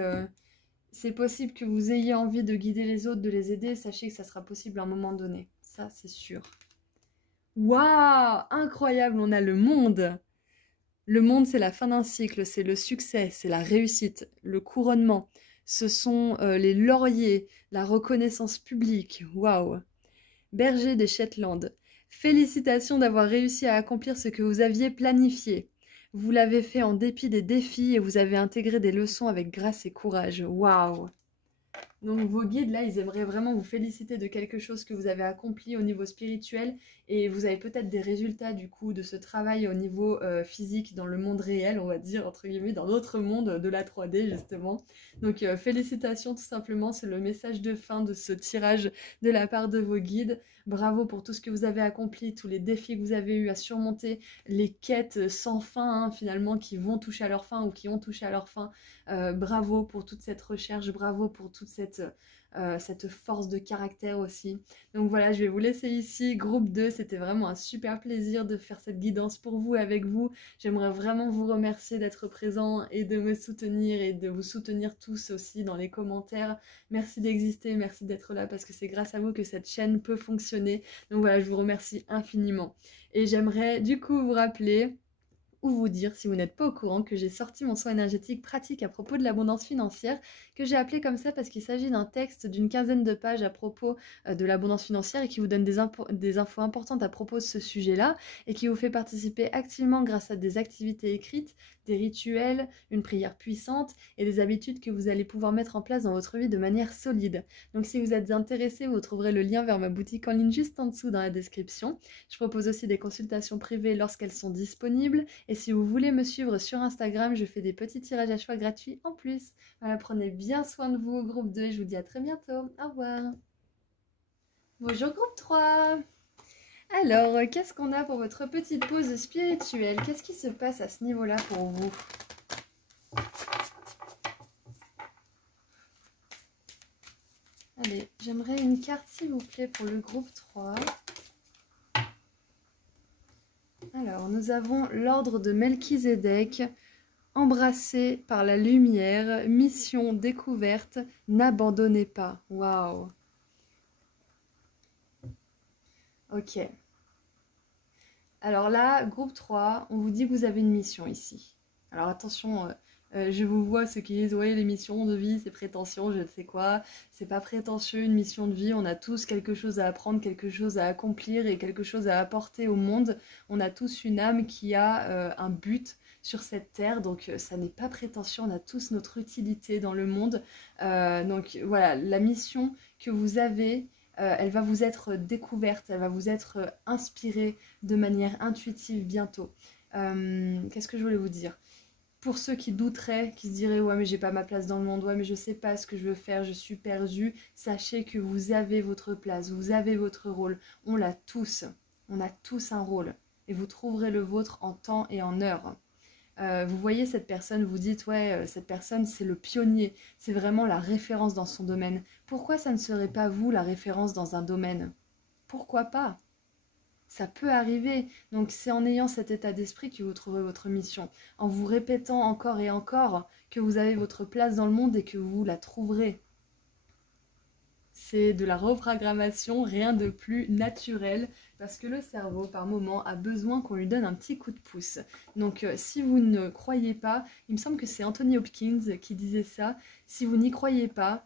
c'est possible que vous ayez envie de guider les autres, de les aider. Sachez que ça sera possible à un moment donné. Ça, c'est sûr. Waouh! Incroyable, on a le monde. Le monde, c'est la fin d'un cycle, c'est le succès, c'est la réussite, le couronnement. Ce sont les lauriers, la reconnaissance publique. Waouh! Berger des Shetland. Félicitations d'avoir réussi à accomplir ce que vous aviez planifié. Vous l'avez fait en dépit des défis et vous avez intégré des leçons avec grâce et courage. Waouh! Donc vos guides, là, ils aimeraient vraiment vous féliciter de quelque chose que vous avez accompli au niveau spirituel et vous avez peut-être des résultats du coup de ce travail au niveau physique dans le monde réel, on va dire, entre guillemets, dans notre monde de la 3D justement. Donc félicitations tout simplement, c'est le message de fin de ce tirage de la part de vos guides. Bravo pour tout ce que vous avez accompli, tous les défis que vous avez eu à surmonter, les quêtes sans fin hein, finalement qui vont toucher à leur fin ou qui ont touché à leur fin. Bravo pour toute cette recherche, bravo pour toute cette force de caractère aussi. Donc voilà, je vais vous laisser ici. Groupe 2, c'était vraiment un super plaisir de faire cette guidance pour vous, avec vous. J'aimerais vraiment vous remercier d'être présent et de me soutenir et de vous soutenir tous aussi dans les commentaires. Merci d'exister, merci d'être là parce que c'est grâce à vous que cette chaîne peut fonctionner. Donc voilà, je vous remercie infiniment. Et j'aimerais du coup vous rappeler ou vous dire, si vous n'êtes pas au courant, que j'ai sorti mon soin énergétique pratique à propos de l'abondance financière, que j'ai appelé comme ça parce qu'il s'agit d'un texte d'une quinzaine de pages à propos de l'abondance financière et qui vous donne des infos importantes à propos de ce sujet-là et qui vous fait participer activement grâce à des activités écrites, des rituels, une prière puissante et des habitudes que vous allez pouvoir mettre en place dans votre vie de manière solide. Donc si vous êtes intéressé, vous trouverez le lien vers ma boutique en ligne juste en dessous dans la description. Je propose aussi des consultations privées lorsqu'elles sont disponibles. Et si vous voulez me suivre sur Instagram, je fais des petits tirages à choix gratuits en plus. Voilà, prenez bien soin de vous, groupe 2, et je vous dis à très bientôt. Au revoir. Bonjour groupe 3. Alors, qu'est-ce qu'on a pour votre petite pause spirituelle? Qu'est-ce qui se passe à ce niveau-là pour vous? Allez, j'aimerais une carte s'il vous plaît pour le groupe 3. Alors, nous avons l'ordre de Melchizedek, embrassé par la lumière, mission découverte, n'abandonnez pas. Waouh! Ok. Alors là, groupe 3, on vous dit que vous avez une mission ici. Alors attention, je vous vois ceux qui disent ouais, les missions de vie, c'est prétentieux, je ne sais quoi. C'est pas prétentieux, une mission de vie. On a tous quelque chose à apprendre, quelque chose à accomplir et quelque chose à apporter au monde. On a tous une âme qui a un but sur cette terre, donc ça n'est pas prétentieux. On a tous notre utilité dans le monde. Donc voilà, la mission que vous avez, elle va vous être découverte, elle va vous être inspirée de manière intuitive bientôt. Qu'est-ce que je voulais vous dire? Pour ceux qui douteraient, qui se diraient ouais mais j'ai pas ma place dans le monde, ouais mais je sais pas ce que je veux faire, je suis perdu, sachez que vous avez votre place, vous avez votre rôle, on a tous un rôle et vous trouverez le vôtre en temps et en heure. Vous voyez cette personne, vous dites ouais cette personne c'est le pionnier, c'est vraiment la référence dans son domaine. Pourquoi ça ne serait pas vous la référence dans un domaine? Pourquoi pas? Ça peut arriver, donc c'est en ayant cet état d'esprit que vous trouverez votre mission, en vous répétant encore et encore que vous avez votre place dans le monde et que vous la trouverez. C'est de la reprogrammation, rien de plus naturel, parce que le cerveau, par moment, a besoin qu'on lui donne un petit coup de pouce. Donc si vous ne croyez pas, il me semble que c'est Anthony Hopkins qui disait ça, si vous n'y croyez pas,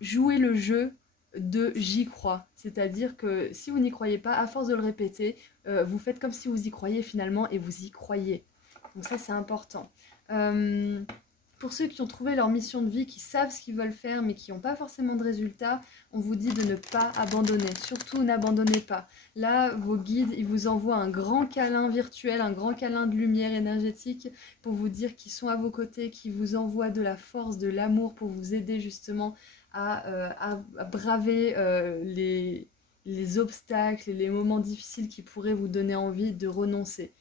jouez le jeu de j'y crois. C'est-à-dire que si vous n'y croyez pas, à force de le répéter, vous faites comme si vous y croyez finalement et vous y croyez. Donc ça c'est important. Pour ceux qui ont trouvé leur mission de vie, qui savent ce qu'ils veulent faire mais qui n'ont pas forcément de résultats, on vous dit de ne pas abandonner. Surtout n'abandonnez pas. Là, vos guides, ils vous envoient un grand câlin virtuel, un grand câlin de lumière énergétique pour vous dire qu'ils sont à vos côtés, qu'ils vous envoient de la force, de l'amour pour vous aider justement à braver les obstacles et les moments difficiles qui pourraient vous donner envie de renoncer.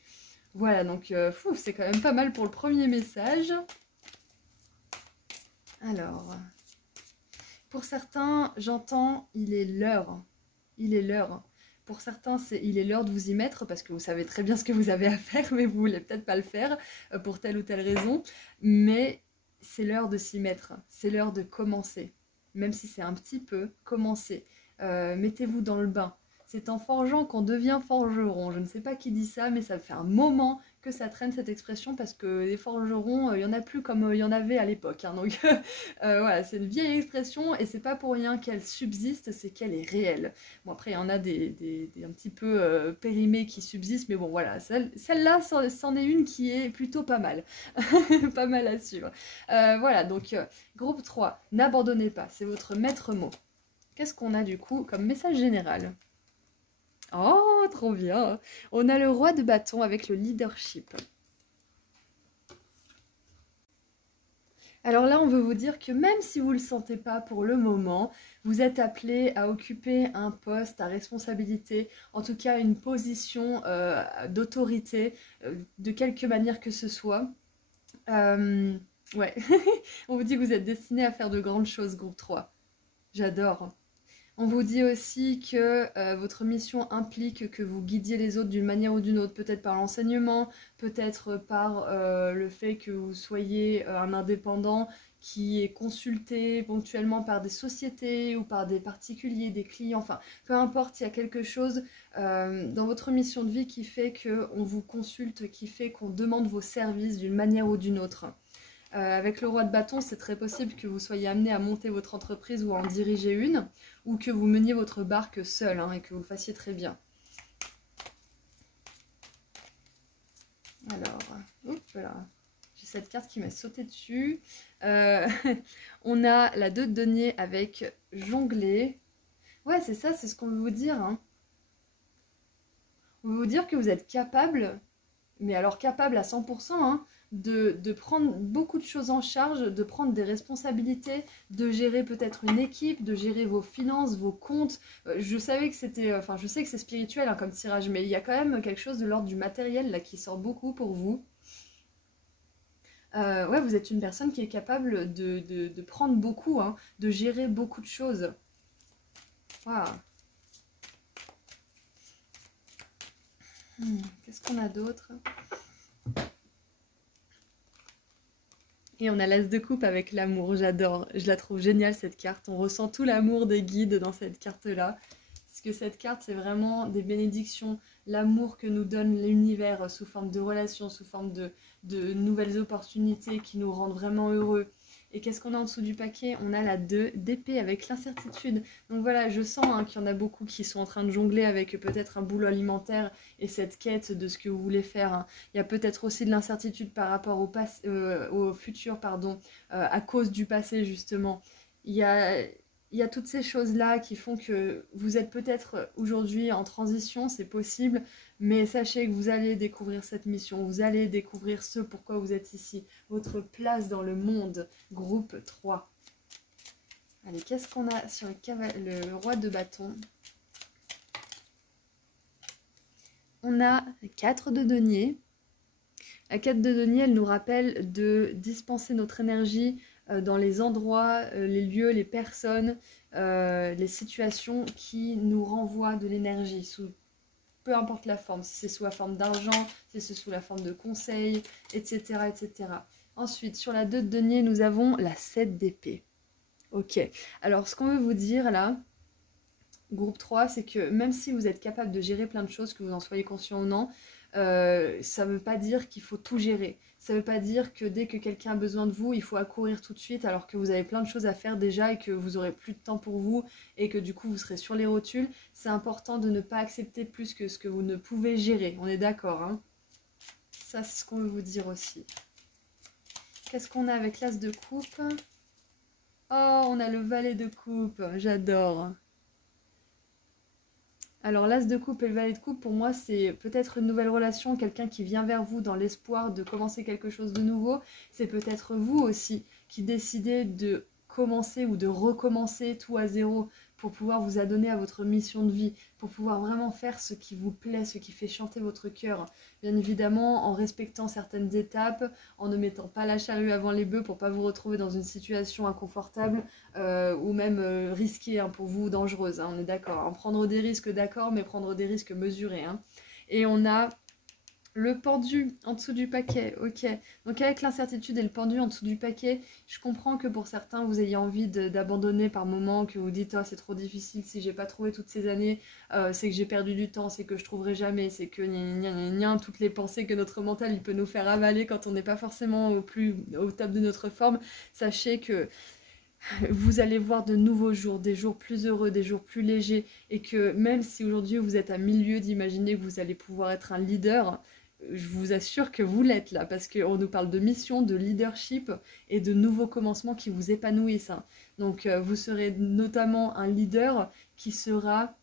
Voilà, donc c'est quand même pas mal pour le premier message. Alors, pour certains, j'entends, il est l'heure. Il est l'heure. Pour certains, il est l'heure de vous y mettre parce que vous savez très bien ce que vous avez à faire, mais vous voulez peut-être pas le faire pour telle ou telle raison. Mais c'est l'heure de s'y mettre. C'est l'heure de commencer. Même si c'est un petit peu, commencez. Mettez-vous dans le bain. C'est en forgeant qu'on devient forgeron. Je ne sais pas qui dit ça, mais ça fait un moment que ça traîne cette expression parce que les forgerons, il n'y en a plus comme il y en avait à l'époque. Hein. Donc voilà, c'est une vieille expression et c'est pas pour rien qu'elle subsiste, c'est qu'elle est réelle. Bon après, il y en a des un petit peu périmés qui subsistent, mais bon voilà, celle-là, c'en est une qui est plutôt pas mal. Pas mal à suivre. Voilà, donc groupe 3, n'abandonnez pas, c'est votre maître mot. Qu'est-ce qu'on a du coup comme message général? Oh, trop bien! On a le roi de bâton avec le leadership. Alors là, on veut vous dire que même si vous ne le sentez pas pour le moment, vous êtes appelé à occuper un poste à responsabilité, en tout cas une position d'autorité, de quelque manière que ce soit. Ouais, on vous dit que vous êtes destiné à faire de grandes choses, groupe 3. J'adore. On vous dit aussi que votre mission implique que vous guidiez les autres d'une manière ou d'une autre, peut-être par l'enseignement, peut-être par le fait que vous soyez un indépendant qui est consulté ponctuellement par des sociétés ou par des particuliers, des clients, enfin peu importe, il y a quelque chose dans votre mission de vie qui fait qu'on vous consulte, qui fait qu'on demande vos services d'une manière ou d'une autre. Avec le roi de bâton, c'est très possible que vous soyez amené à monter votre entreprise ou à en diriger une, ou que vous meniez votre barque seul hein, et que vous le fassiez très bien. Alors, hop là, j'ai cette carte qui m'a sauté dessus. On a la 2 de denier avec jongler. Ouais, c'est ça, c'est ce qu'on veut vous dire. Hein. On veut vous dire que vous êtes capable, mais alors capable à 100%, hein, de prendre beaucoup de choses en charge, de prendre des responsabilités, de gérer peut-être une équipe, de gérer vos finances, vos comptes. Je savais que c'était, enfin je sais que c'est spirituel hein, comme tirage, mais il y a quand même quelque chose de l'ordre du matériel là qui sort beaucoup pour vous. Ouais, vous êtes une personne qui est capable de prendre beaucoup, hein, de gérer beaucoup de choses. Waouh. Qu'est-ce qu'on a d'autre? Et on a l'as de coupe avec l'amour, j'adore, je la trouve géniale cette carte, on ressent tout l'amour des guides dans cette carte-là, parce que cette carte c'est vraiment des bénédictions, l'amour que nous donne l'univers sous forme de relations, sous forme de nouvelles opportunités qui nous rendent vraiment heureux. Et qu'est-ce qu'on a en dessous du paquet? On a la 2 d'épée avec l'incertitude. Donc voilà, je sens hein, qu'il y en a beaucoup qui sont en train de jongler avec peut-être un boulot alimentaire et cette quête de ce que vous voulez faire. Hein. Il y a peut-être aussi de l'incertitude par rapport au futur, pardon, à cause du passé justement. Il y a toutes ces choses-là qui font que vous êtes peut-être aujourd'hui en transition, c'est possible, mais sachez que vous allez découvrir cette mission, vous allez découvrir ce pourquoi vous êtes ici, votre place dans le monde, groupe 3. Allez, qu'est-ce qu'on a sur le roi de bâton? On a 4 de denier. La 4 de denier, elle nous rappelle de dispenser notre énergie dans les endroits, les lieux, les personnes, les situations qui nous renvoient de l'énergie, sous peu importe la forme, si c'est sous la forme d'argent, si c'est sous la forme de conseils, etc., etc. Ensuite, sur la 2 de denier, nous avons la 7 d'épée. Ok, alors ce qu'on veut vous dire là, groupe 3, c'est que même si vous êtes capable de gérer plein de choses, que vous en soyez conscient ou non, ça ne veut pas dire qu'il faut tout gérer. Ça ne veut pas dire que dès que quelqu'un a besoin de vous, il faut accourir tout de suite alors que vous avez plein de choses à faire déjà et que vous aurez plus de temps pour vous et que du coup vous serez sur les rotules. C'est important de ne pas accepter plus que ce que vous ne pouvez gérer. On est d'accord, hein? Ça, c'est ce qu'on veut vous dire aussi. Qu'est-ce qu'on a avec l'as de coupe? Oh, on a le valet de coupe. J'adore. Alors l'as de coupe et le valet de coupe, pour moi, c'est peut-être une nouvelle relation, quelqu'un qui vient vers vous dans l'espoir de commencer quelque chose de nouveau. C'est peut-être vous aussi qui décidez de commencer ou de recommencer tout à zéro. pour pouvoir vous adonner à votre mission de vie, pour pouvoir vraiment faire ce qui vous plaît, ce qui fait chanter votre cœur. Bien évidemment, en respectant certaines étapes, en ne mettant pas la charrue avant les bœufs pour pas vous retrouver dans une situation inconfortable ou même risquée hein, pour vous, dangereuse. Hein, on est d'accord. Hein. Prendre des risques, d'accord, mais prendre des risques mesurés. Hein. Et on a le pendu en dessous du paquet, ok. Donc avec l'incertitude et le pendu en dessous du paquet, je comprends que pour certains, vous ayez envie d'abandonner par moment, que vous dites, oh, c'est trop difficile, si j'ai pas trouvé toutes ces années, c'est que j'ai perdu du temps, c'est que je trouverai jamais, c'est que toutes les pensées que notre mental il peut nous faire avaler quand on n'est pas forcément au top de notre forme. Sachez que vous allez voir de nouveaux jours, des jours plus heureux, des jours plus légers, et que même si aujourd'hui vous êtes à milieu d'imaginer que vous allez pouvoir être un leader, je vous assure que vous l'êtes là, parce qu'on nous parle de mission, de leadership et de nouveaux commencements qui vous épanouissent. Hein. Donc vous serez notamment un leader qui sera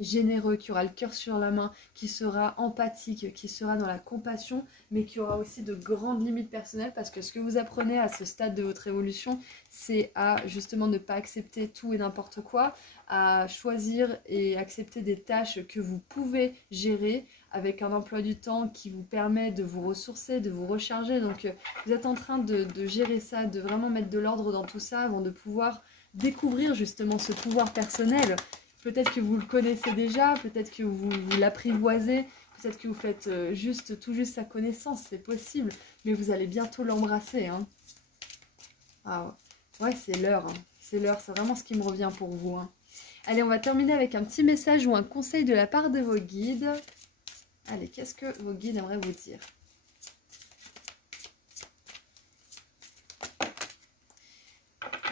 généreux, qui aura le cœur sur la main, qui sera empathique, qui sera dans la compassion, mais qui aura aussi de grandes limites personnelles, parce que ce que vous apprenez à ce stade de votre évolution, c'est à justement ne pas accepter tout et n'importe quoi, à choisir et accepter des tâches que vous pouvez gérer avec un emploi du temps qui vous permet de vous ressourcer, de vous recharger. Donc vous êtes en train de gérer ça, de vraiment mettre de l'ordre dans tout ça avant de pouvoir découvrir justement ce pouvoir personnel. Peut-être que vous le connaissez déjà, peut-être que vous l'apprivoisez, peut-être que vous faites tout juste sa connaissance, c'est possible, mais vous allez bientôt l'embrasser. Hein. Ah ouais, c'est l'heure, hein. C'est l'heure, c'est vraiment ce qui me revient pour vous. Hein. Allez, on va terminer avec un petit message ou un conseil de la part de vos guides. Allez, qu'est-ce que vos guides aimeraient vous dire ?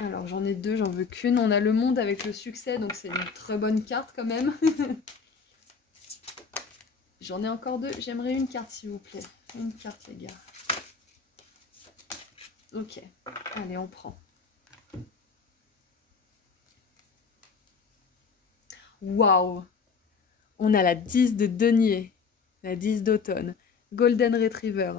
Alors, j'en ai deux, j'en veux qu'une. On a le monde avec le succès, donc c'est une très bonne carte quand même. J'en ai encore deux. J'aimerais une carte, s'il vous plaît. Une carte, les gars. Ok. Allez, on prend. Waouh! On a la 10 de denier. La 10 d'automne. Golden Retriever.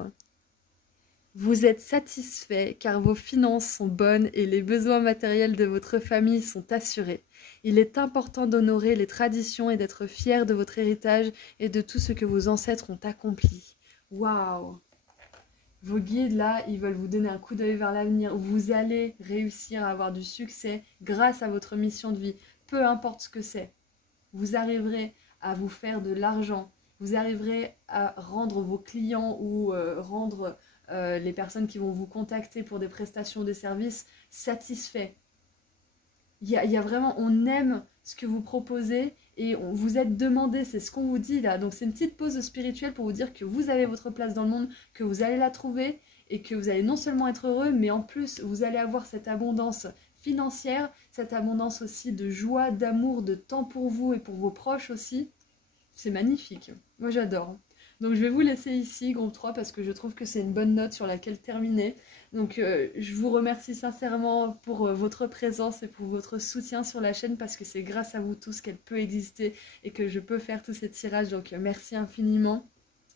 Vous êtes satisfait car vos finances sont bonnes et les besoins matériels de votre famille sont assurés. Il est important d'honorer les traditions et d'être fier de votre héritage et de tout ce que vos ancêtres ont accompli. Waouh! Vos guides, là, ils veulent vous donner un coup d'œil vers l'avenir. Vous allez réussir à avoir du succès grâce à votre mission de vie, peu importe ce que c'est. Vous arriverez à vous faire de l'argent. Vous arriverez à rendre vos clients ou rendre les personnes qui vont vous contacter pour des prestations ou des services satisfaits. Il y a vraiment, on aime ce que vous proposez et vous êtes demandé, c'est ce qu'on vous dit là. Donc c'est une petite pause spirituelle pour vous dire que vous avez votre place dans le monde, que vous allez la trouver et que vous allez non seulement être heureux, mais en plus vous allez avoir cette abondance financière, cette abondance aussi de joie, d'amour, de temps pour vous et pour vos proches aussi. C'est magnifique. Moi j'adore. Donc je vais vous laisser ici, groupe 3, parce que je trouve que c'est une bonne note sur laquelle terminer. Donc je vous remercie sincèrement pour votre présence et pour votre soutien sur la chaîne, parce que c'est grâce à vous tous qu'elle peut exister et que je peux faire tous ces tirages. Donc merci infiniment.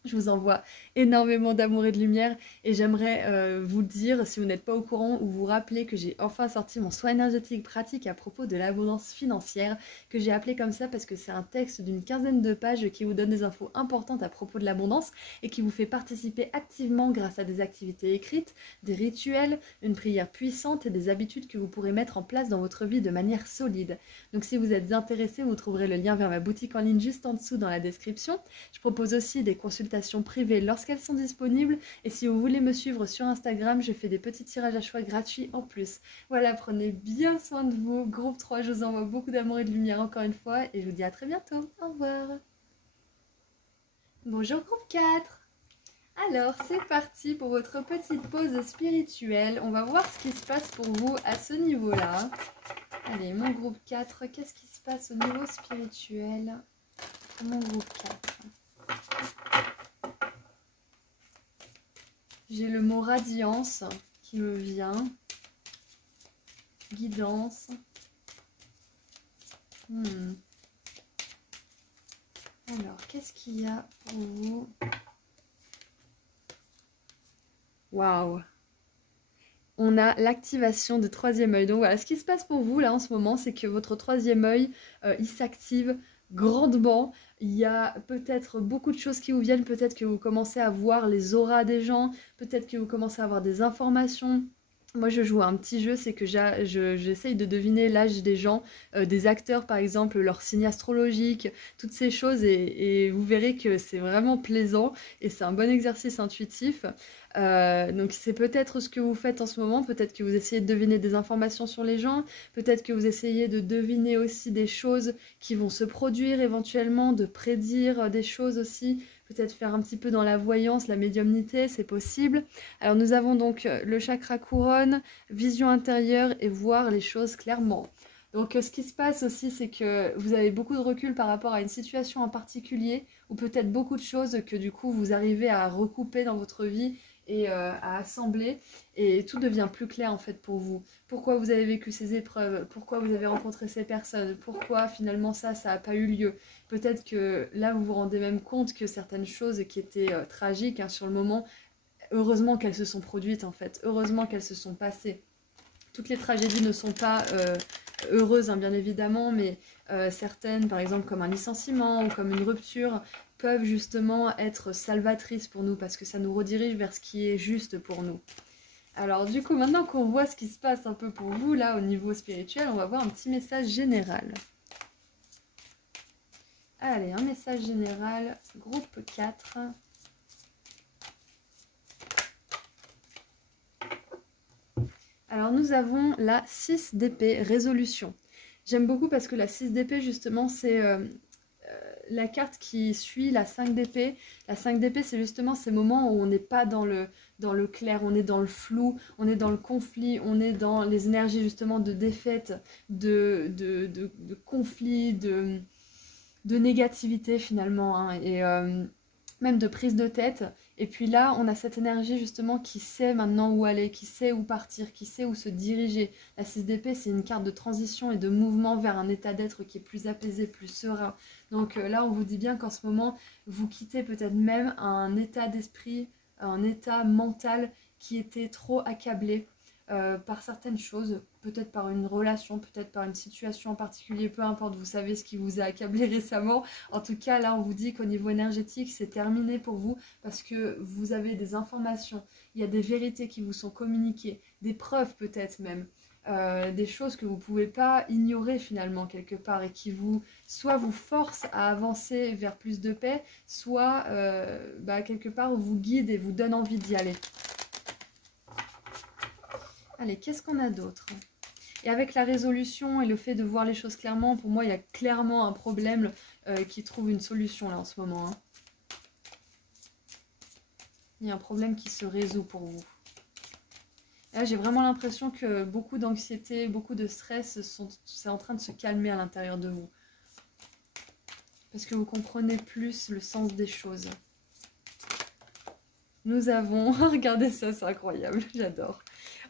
Je vous envoie énormément d'amour et de lumière et j'aimerais vous dire, si vous n'êtes pas au courant, ou vous rappeler que j'ai enfin sorti mon soin énergétique pratique à propos de l'abondance financière, que j'ai appelé comme ça parce que c'est un texte d'une quinzaine de pages qui vous donne des infos importantes à propos de l'abondance et qui vous fait participer activement grâce à des activités écrites, des rituels, une prière puissante et des habitudes que vous pourrez mettre en place dans votre vie de manière solide. Donc si vous êtes intéressé, vous trouverez le lien vers ma boutique en ligne juste en dessous dans la description. Je propose aussi des consultations privées lorsqu'elles sont disponibles et si vous voulez me suivre sur Instagram, je fais des petits tirages à choix gratuits en plus. Voilà, prenez bien soin de vous. Groupe 3, je vous envoie beaucoup d'amour et de lumière encore une fois et je vous dis à très bientôt. Au revoir. Bonjour groupe 4. Alors, c'est parti pour votre petite pause spirituelle. On va voir ce qui se passe pour vous à ce niveau-là. Allez, mon groupe 4, qu'est-ce qui se passe au niveau spirituel pour mon groupe 4? J'ai le mot radiance qui me vient. Guidance. Alors, qu'est-ce qu'il y a pour vous? Waouh! on a l'activation du troisième œil. Donc voilà, ce qui se passe pour vous là en ce moment, c'est que votre troisième œil, il s'active grandement. Il y a peut-être beaucoup de choses qui vous viennent, peut-être que vous commencez à voir les auras des gens, peut-être que vous commencez à avoir des informations. Moi, je joue à un petit jeu, c'est que j'essaye de deviner l'âge des gens, des acteurs par exemple, leur signe astrologique, toutes ces choses, et vous verrez que c'est vraiment plaisant et c'est un bon exercice intuitif. Donc c'est peut-être ce que vous faites en ce moment, peut-être que vous essayez de deviner des informations sur les gens, peut-être que vous essayez de deviner aussi des choses qui vont se produire éventuellement, de prédire des choses aussi, peut-être faire un petit peu dans la voyance, la médiumnité, c'est possible. Alors nous avons donc le chakra couronne, vision intérieure et voir les choses clairement. Donc ce qui se passe aussi, c'est que vous avez beaucoup de recul par rapport à une situation en particulier, ou peut-être beaucoup de choses que du coup vous arrivez à recouper dans votre vie et à assembler, et tout devient plus clair en fait pour vous. Pourquoi vous avez vécu ces épreuves, pourquoi vous avez rencontré ces personnes, pourquoi finalement ça n'a pas eu lieu. Peut-être que là vous vous rendez même compte que certaines choses qui étaient tragiques hein, sur le moment, heureusement qu'elles se sont produites en fait, heureusement qu'elles se sont passées. Toutes les tragédies ne sont pas heureuses hein, bien évidemment, mais certaines par exemple comme un licenciement ou comme une rupture peuvent justement être salvatrices pour nous parce que ça nous redirige vers ce qui est juste pour nous. Alors du coup, maintenant qu'on voit ce qui se passe un peu pour vous là au niveau spirituel, on va voir un petit message général. Allez, un message général, groupe 4. Alors nous avons la 6 d'épée, résolution. J'aime beaucoup parce que la 6 d'épée justement c'est la carte qui suit la 5 d'épée. La 5 d'épée, c'est justement ces moments où on n'est pas dans le clair, on est dans le flou, on est dans le conflit, on est dans les énergies justement de défaite, de conflit, de négativité finalement, hein, et même de prise de tête. Et puis là, on a cette énergie justement qui sait maintenant où aller, qui sait où partir, qui sait où se diriger. La 6 d'épée, c'est une carte de transition et de mouvement vers un état d'être qui est plus apaisé, plus serein. Donc là, on vous dit bien qu'en ce moment, vous quittez peut-être même un état d'esprit, un état mental qui était trop accablé par certaines choses, peut-être par une relation, peut-être par une situation en particulier, peu importe, vous savez ce qui vous a accablé récemment. En tout cas, là, on vous dit qu'au niveau énergétique, c'est terminé pour vous parce que vous avez des informations, il y a des vérités qui vous sont communiquées, des preuves peut-être même. Des choses que vous ne pouvez pas ignorer finalement quelque part et qui soit vous forcent à avancer vers plus de paix, soit quelque part vous guident et vous donnent envie d'y aller. Allez, qu'est-ce qu'on a d'autre? Et avec la résolution et le fait de voir les choses clairement, pour moi, il y a clairement un problème qui trouve une solution là en ce moment. Hein. Il y a un problème qui se résout pour vous. Là, j'ai vraiment l'impression que beaucoup d'anxiété, beaucoup de stress, c'est en train de se calmer à l'intérieur de vous. Parce que vous comprenez plus le sens des choses. Nous avons... Regardez ça, c'est incroyable, j'adore.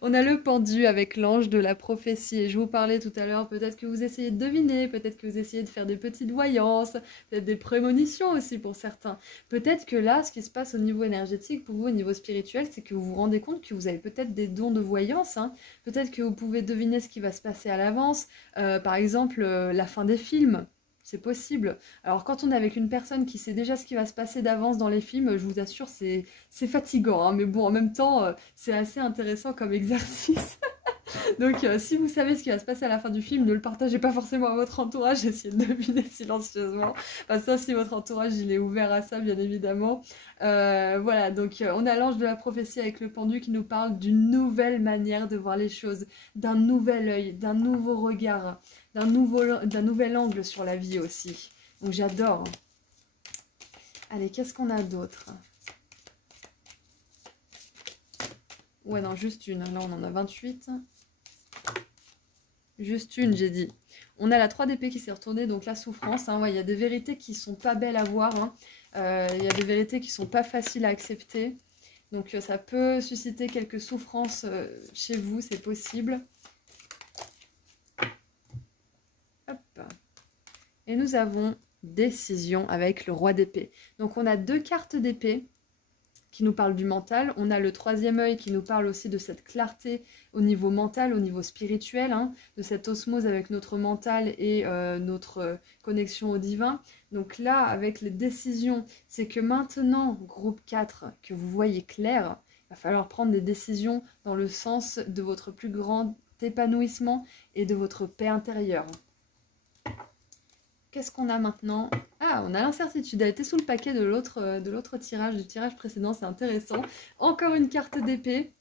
On a le pendu avec l'ange de la prophétie. Et je vous parlais tout à l'heure, peut-être que vous essayez de deviner, peut-être que vous essayez de faire des petites voyances, peut-être des prémonitions aussi pour certains. Peut-être que là, ce qui se passe au niveau énergétique, pour vous, au niveau spirituel, c'est que vous vous rendez compte que vous avez peut-être des dons de voyance. Hein. Peut-être que vous pouvez deviner ce qui va se passer à l'avance. Par exemple, la fin des films. C'est possible. Alors quand on est avec une personne qui sait déjà ce qui va se passer d'avance dans les films, je vous assure, c'est fatigant. Hein, mais bon, en même temps, c'est assez intéressant comme exercice. Donc si vous savez ce qui va se passer à la fin du film, ne le partagez pas forcément à votre entourage, essayez de deviner silencieusement. Enfin, sauf si votre entourage il est ouvert à ça, bien évidemment. Voilà, donc on a l'ange de la prophétie avec le pendu qui nous parle d'une nouvelle manière de voir les choses, d'un nouvel œil, d'un nouveau regard, d'un nouvel angle sur la vie aussi. Donc j'adore. Allez, qu'est-ce qu'on a d'autre? Ouais, non, juste une. Là, on en a 28. Juste une, j'ai dit. On a la 3 d'épée qui s'est retournée, donc la souffrance. Hein, ouais, y a des vérités qui sont pas belles à voir. Hein. Y a des vérités qui sont pas faciles à accepter. Donc ça peut susciter quelques souffrances chez vous, c'est possible. Hop. Et nous avons décision avec le roi d'épée. Donc on a deux cartes d'épée qui nous parle du mental. On a le troisième œil qui nous parle aussi de cette clarté au niveau mental, au niveau spirituel, hein, de cette osmose avec notre mental et notre connexion au divin. Donc là, avec les décisions, c'est que maintenant, groupe 4, que vous voyez clair, il va falloir prendre des décisions dans le sens de votre plus grand épanouissement et de votre paix intérieure. Qu'est-ce qu'on a maintenant? Ah, on a l'incertitude. Elle était sous le paquet de l'autre tirage, du tirage précédent, c'est intéressant. Encore une carte d'épée.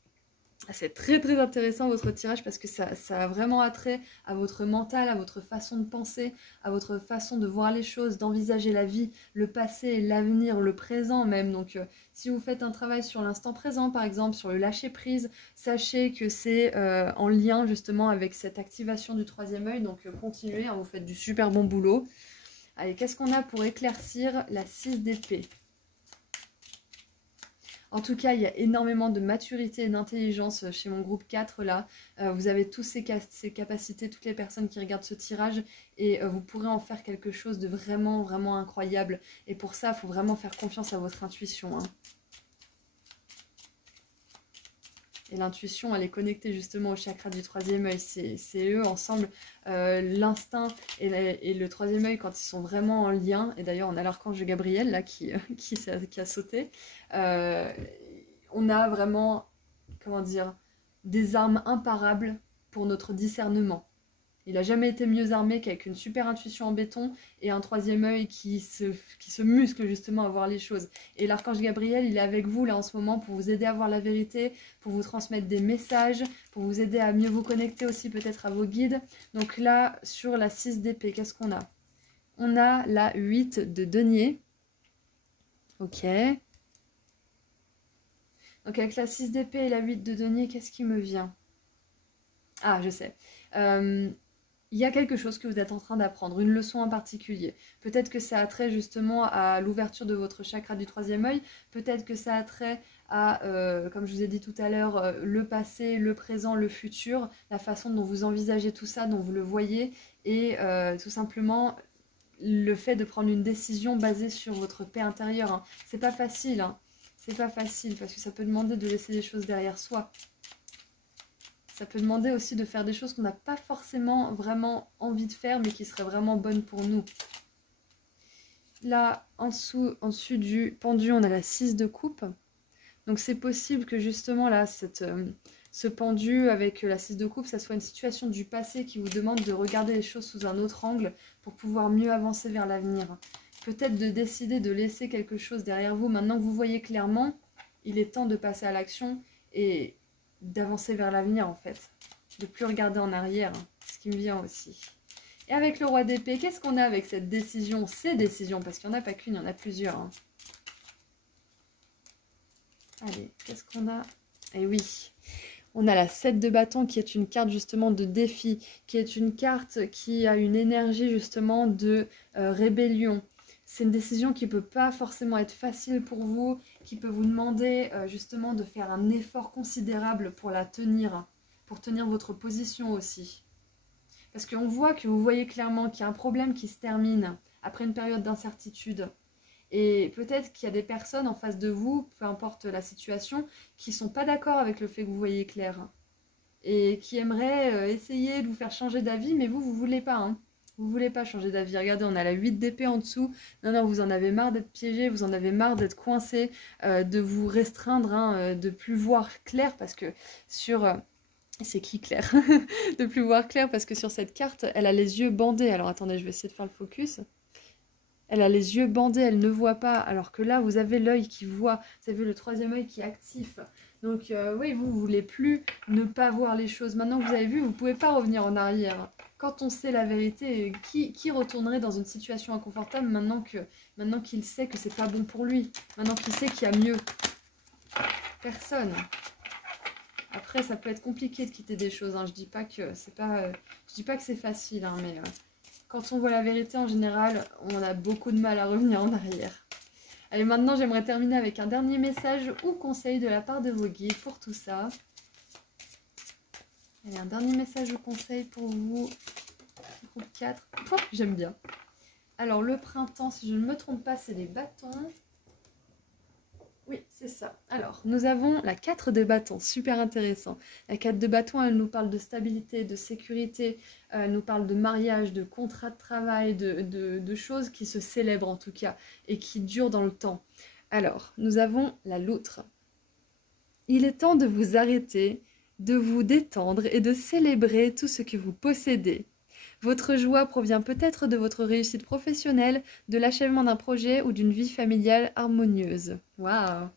C'est très très intéressant votre tirage parce que ça a vraiment attrait à votre mental, à votre façon de penser, à votre façon de voir les choses, d'envisager la vie, le passé, l'avenir, le présent même. Donc si vous faites un travail sur l'instant présent par exemple, sur le lâcher prise, sachez que c'est en lien justement avec cette activation du troisième œil. Donc continuez, hein, vous faites du super bon boulot. Allez, qu'est-ce qu'on a pour éclaircir la 6 d'épée? En tout cas, il y a énormément de maturité et d'intelligence chez mon groupe 4 là. Vous avez tous ces capacités, toutes les personnes qui regardent ce tirage et vous pourrez en faire quelque chose de vraiment, vraiment incroyable. Et pour ça, il faut vraiment faire confiance à votre intuition, hein. Et l'intuition, elle est connectée justement au chakra du troisième œil. C'est eux ensemble, l'instinct et le troisième œil quand ils sont vraiment en lien. Et d'ailleurs, on a l'archange Gabriel là qui a sauté. On a vraiment, comment dire, des armes imparables pour notre discernement. Il n'a jamais été mieux armé qu'avec une super intuition en béton et un troisième œil qui se muscle justement à voir les choses. Et l'archange Gabriel, il est avec vous là en ce moment pour vous aider à voir la vérité, pour vous transmettre des messages, pour vous aider à mieux vous connecter aussi peut-être à vos guides. Donc là, sur la 6 d'épée, qu'est-ce qu'on a? On a la 8 de denier. Ok. Donc avec la 6 d'épée et la 8 de denier, qu'est-ce qui me vient? Ah, je sais. Il y a quelque chose que vous êtes en train d'apprendre, une leçon en particulier. Peut-être que ça a trait justement à l'ouverture de votre chakra du troisième œil. Peut-être que ça a trait à, comme je vous ai dit tout à l'heure, le passé, le présent, le futur, la façon dont vous envisagez tout ça, dont vous le voyez, et tout simplement le fait de prendre une décision basée sur votre paix intérieure, hein. C'est pas facile, hein. C'est pas facile parce que ça peut demander de laisser les choses derrière soi. Ça peut demander aussi de faire des choses qu'on n'a pas forcément vraiment envie de faire, mais qui seraient vraiment bonnes pour nous. Là, en dessous du pendu, on a la 6 de coupe. Donc c'est possible que justement là, ce pendu avec la 6 de coupe, ça soit une situation du passé qui vous demande de regarder les choses sous un autre angle pour pouvoir mieux avancer vers l'avenir. Peut-être de décider de laisser quelque chose derrière vous. Maintenant que vous voyez clairement, il est temps de passer à l'action et d'avancer vers l'avenir en fait, de plus regarder en arrière, hein, ce qui me vient aussi. Et avec le roi d'épée, qu'est-ce qu'on a avec cette décision, ces décisions, parce qu'il n'y en a pas qu'une, il y en a plusieurs, hein. Allez, qu'est-ce qu'on a? Eh oui, on a la 7 de bâton qui est une carte justement de défi, qui est une carte qui a une énergie justement de rébellion. C'est une décision qui ne peut pas forcément être facile pour vous, qui peut vous demander justement de faire un effort considérable pour la tenir, pour tenir votre position aussi. Parce qu'on voit que vous voyez clairement qu'il y a un problème qui se termine après une période d'incertitude. Et peut-être qu'il y a des personnes en face de vous, peu importe la situation, qui ne sont pas d'accord avec le fait que vous voyez clair. Et qui aimeraient essayer de vous faire changer d'avis, mais vous ne voulez pas, hein. Vous voulez pas changer d'avis. Regardez, on a la 8 d'épée en dessous. Non, non, vous en avez marre d'être piégé, vous en avez marre d'être coincé, de vous restreindre, hein, de plus voir clair, parce que sur... c'est qui Claire? De plus voir clair, parce que sur cette carte, elle a les yeux bandés. Alors attendez, je vais essayer de faire le focus. Elle a les yeux bandés, elle ne voit pas, alors que là, vous avez l'œil qui voit. Vous avez le troisième œil qui est actif. Donc oui, vous ne voulez plus ne pas voir les choses. Maintenant que vous avez vu, vous ne pouvez pas revenir en arrière. Quand on sait la vérité, qui retournerait dans une situation inconfortable maintenant qu'il sait que c'est pas bon pour lui? Maintenant qu'il sait qu'il y a mieux? Personne. Après, ça peut être compliqué de quitter des choses, hein. Je dis pas que c'est facile, hein, mais quand on voit la vérité, en général, on a beaucoup de mal à revenir en arrière. Allez, maintenant, j'aimerais terminer avec un dernier message ou conseil de la part de vos guides pour tout ça. Allez, un dernier message ou conseil pour vous. Groupe 4. Oh, j'aime bien. Alors, le printemps, si je ne me trompe pas, c'est les bâtons. Oui, c'est ça. Alors, nous avons la 4 de bâton, super intéressant. La 4 de bâton, elle nous parle de stabilité, de sécurité, elle nous parle de mariage, de contrat de travail, de choses qui se célèbrent en tout cas et qui durent dans le temps. Alors, nous avons la loutre. Il est temps de vous arrêter, de vous détendre et de célébrer tout ce que vous possédez. Votre joie provient peut-être de votre réussite professionnelle, de l'achèvement d'un projet ou d'une vie familiale harmonieuse. Waouh!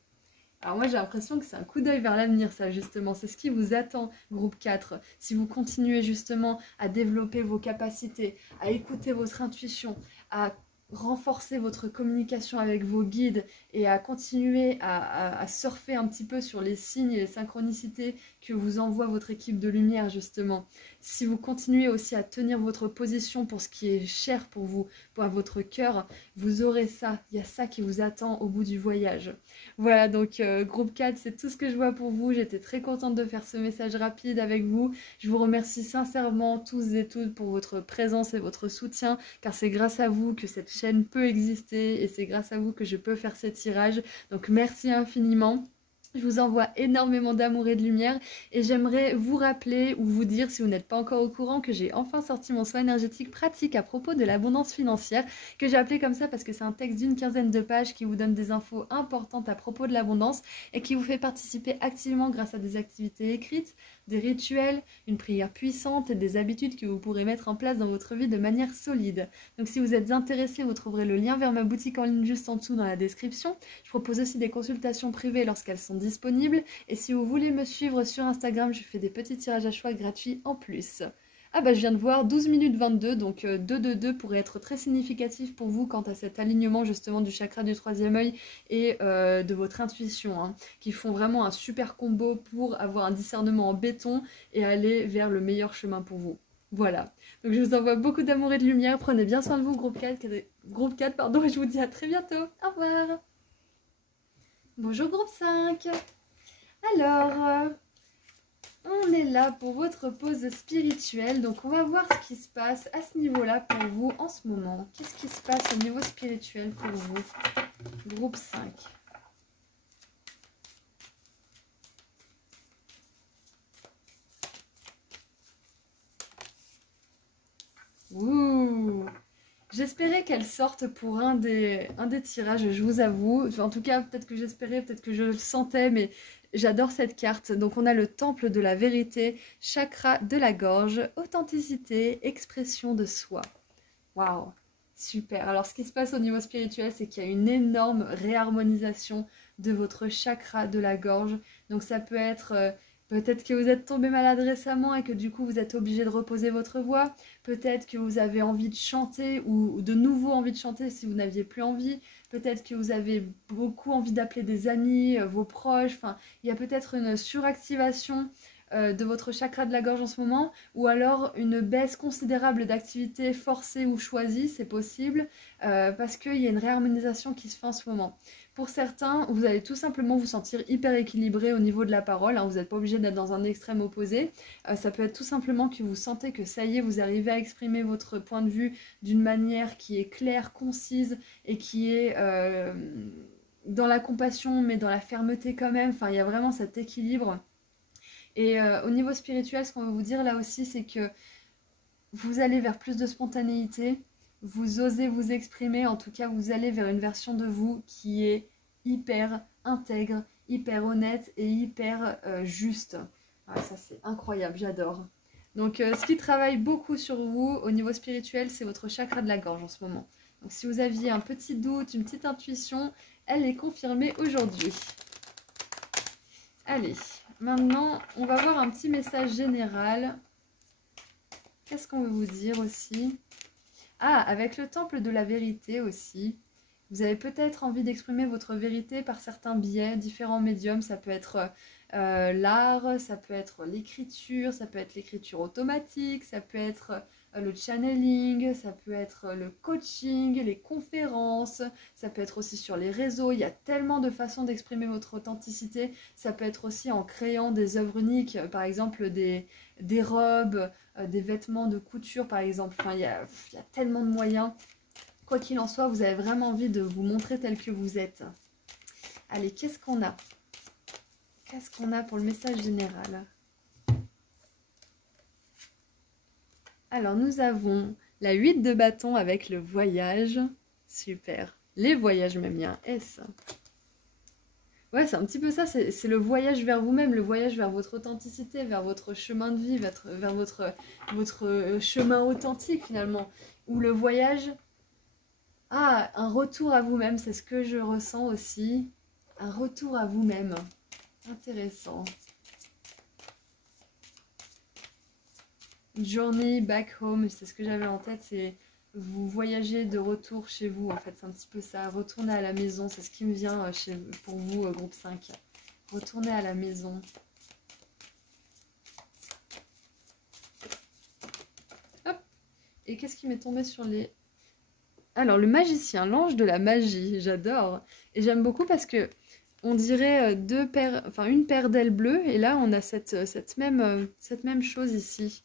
Alors moi j'ai l'impression que c'est un coup d'œil vers l'avenir ça justement, c'est ce qui vous attend groupe 4. Si vous continuez justement à développer vos capacités, à écouter votre intuition, à renforcer votre communication avec vos guides et à continuer à surfer un petit peu sur les signes et les synchronicités que vous envoie votre équipe de lumière justement. Si vous continuez aussi à tenir votre position pour ce qui est cher pour vous, pour votre cœur, vous aurez ça, il y a ça qui vous attend au bout du voyage. Voilà, donc groupe 4, c'est tout ce que je vois pour vous. J'étais très contente de faire ce message rapide avec vous. Je vous remercie sincèrement tous et toutes pour votre présence et votre soutien, car c'est grâce à vous que cette chaîne peut exister et c'est grâce à vous que je peux faire ces tirages. Donc merci infiniment. Je vous envoie énormément d'amour et de lumière et j'aimerais vous rappeler ou vous dire, si vous n'êtes pas encore au courant, que j'ai enfin sorti mon soin énergétique pratique à propos de l'abondance financière, que j'ai appelé comme ça parce que c'est un texte d'une quinzaine de pages qui vous donne des infos importantes à propos de l'abondance et qui vous fait participer activement grâce à des activités écrites, des rituels, une prière puissante et des habitudes que vous pourrez mettre en place dans votre vie de manière solide. Donc si vous êtes intéressé, vous trouverez le lien vers ma boutique en ligne juste en dessous dans la description. Je propose aussi des consultations privées lorsqu'elles sont disponibles. Et si vous voulez me suivre sur Instagram, je fais des petits tirages à choix gratuits en plus. Ah bah je viens de voir 12 minutes 22, donc 2 pourrait être très significatif pour vous quant à cet alignement justement du chakra du troisième œil et de votre intuition, hein, qui font vraiment un super combo pour avoir un discernement en béton et aller vers le meilleur chemin pour vous. Voilà, donc je vous envoie beaucoup d'amour et de lumière, prenez bien soin de vous groupe 4 pardon, et je vous dis à très bientôt, au revoir. Bonjour groupe 5. Alors, on est là pour votre pause spirituelle, donc on va voir ce qui se passe à ce niveau-là pour vous en ce moment. Qu'est-ce qui se passe au niveau spirituel pour vous, groupe 5? Ouh! J'espérais qu'elle sorte pour un des tirages, je vous avoue. Enfin, en tout cas, peut-être que j'espérais, peut-être que je le sentais, mais j'adore cette carte. Donc on a le temple de la vérité, chakra de la gorge, authenticité, expression de soi. Waouh, super. Alors ce qui se passe au niveau spirituel, c'est qu'il y a une énorme réharmonisation de votre chakra de la gorge. Donc ça peut être peut-être que vous êtes tombé malade récemment et que du coup vous êtes obligé de reposer votre voix. Peut-être que vous avez envie de chanter ou de nouveau envie de chanter si vous n'aviez plus envie. Peut-être que vous avez beaucoup envie d'appeler des amis, vos proches. Enfin, il y a peut-être une suractivation de votre chakra de la gorge en ce moment, ou alors une baisse considérable d'activité forcée ou choisie, c'est possible, parce qu'il y a une réharmonisation qui se fait en ce moment. Pour certains, vous allez tout simplement vous sentir hyper équilibré au niveau de la parole, hein, vous n'êtes pas obligé d'être dans un extrême opposé, ça peut être tout simplement que vous sentez que ça y est, vous arrivez à exprimer votre point de vue d'une manière qui est claire, concise, et qui est dans la compassion, mais dans la fermeté quand même, enfin il y a vraiment cet équilibre. Et au niveau spirituel, ce qu'on veut vous dire là aussi, c'est que vous allez vers plus de spontanéité, vous osez vous exprimer, en tout cas vous allez vers une version de vous qui est hyper intègre, hyper honnête et hyper juste. Ah, ça c'est incroyable, j'adore. Donc ce qui travaille beaucoup sur vous au niveau spirituel, c'est votre chakra de la gorge en ce moment. Donc si vous aviez un petit doute, une petite intuition, elle est confirmée aujourd'hui. Allez, maintenant, on va voir un petit message général. Qu'est-ce qu'on veut vous dire aussi? Ah, avec le temple de la vérité aussi. Vous avez peut-être envie d'exprimer votre vérité par certains biais, différents médiums. Ça peut être l'art, ça peut être l'écriture, ça peut être l'écriture automatique, ça peut être le channeling, ça peut être le coaching, les conférences, ça peut être aussi sur les réseaux. Il y a tellement de façons d'exprimer votre authenticité. Ça peut être aussi en créant des œuvres uniques, par exemple des robes, des vêtements de couture par exemple. Enfin, il y a tellement de moyens. Quoi qu'il en soit, vous avez vraiment envie de vous montrer tel que vous êtes. Allez, qu'est-ce qu'on a? Qu'est-ce qu'on a pour le message général? Alors, nous avons la 8 de bâton avec le voyage. Super. Les voyages même, il y a un S. Ouais, c'est un petit peu ça, c'est le voyage vers vous-même, le voyage vers votre authenticité, vers votre chemin de vie, vers votre chemin authentique finalement. Ou le voyage... Ah, un retour à vous-même, c'est ce que je ressens aussi. Un retour à vous-même. Intéressant. Journey back home, c'est ce que j'avais en tête, c'est vous voyagez de retour chez vous, en fait, c'est un petit peu ça. Retourner à la maison, c'est ce qui me vient pour vous, groupe 5. Retourner à la maison. Hop. Et qu'est-ce qui m'est tombé sur les... Alors, le magicien, l'ange de la magie, j'adore. Et j'aime beaucoup parce que on dirait une paire d'ailes bleues, et là, on a cette même chose ici.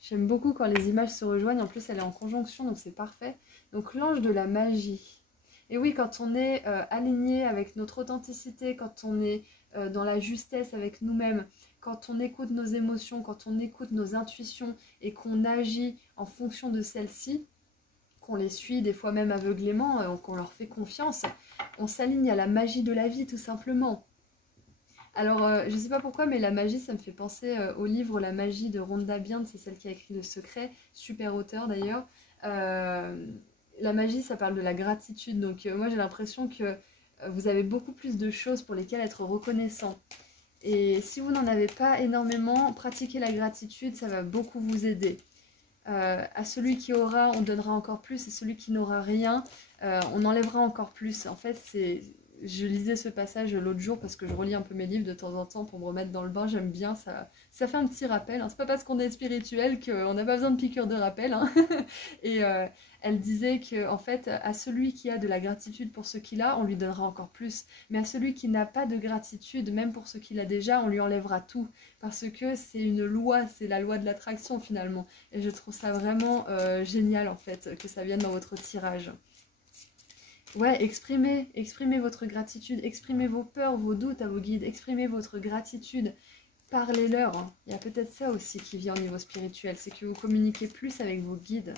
J'aime beaucoup quand les images se rejoignent. En plus, elle est en conjonction, donc c'est parfait. Donc, l'ange de la magie. Et oui, quand on est aligné avec notre authenticité, quand on est dans la justesse avec nous-mêmes, quand on écoute nos émotions, quand on écoute nos intuitions et qu'on agit en fonction de celles-ci, qu'on les suit des fois même aveuglément, qu'on leur fait confiance, on s'aligne à la magie de la vie tout simplement. Alors, je ne sais pas pourquoi, mais la magie, ça me fait penser au livre La magie de Rhonda Byrne, c'est celle qui a écrit Le Secret, super auteur d'ailleurs. La magie, ça parle de la gratitude, donc moi j'ai l'impression que vous avez beaucoup plus de choses pour lesquelles être reconnaissant. Et si vous n'en avez pas énormément, pratiquer la gratitude, ça va beaucoup vous aider. À celui qui aura, on donnera encore plus, et celui qui n'aura rien, on enlèvera encore plus. En fait, je lisais ce passage l'autre jour parce que je relis un peu mes livres de temps en temps pour me remettre dans le bain. J'aime bien, ça fait un petit rappel. Hein. C'est pas parce qu'on est spirituel qu'on n'a pas besoin de piqûres de rappel. Hein. Et elle disait que, en fait, à celui qui a de la gratitude pour ce qu'il a, on lui donnera encore plus. Mais à celui qui n'a pas de gratitude, même pour ce qu'il a déjà, on lui enlèvera tout. Parce que c'est une loi, c'est la loi de l'attraction finalement. Et je trouve ça vraiment génial en fait, que ça vienne dans votre tirage. Ouais, exprimez votre gratitude, exprimez vos peurs, vos doutes à vos guides, exprimez votre gratitude, parlez-leur. Hein. Il y a peut-être ça aussi qui vient au niveau spirituel, c'est que vous communiquez plus avec vos guides.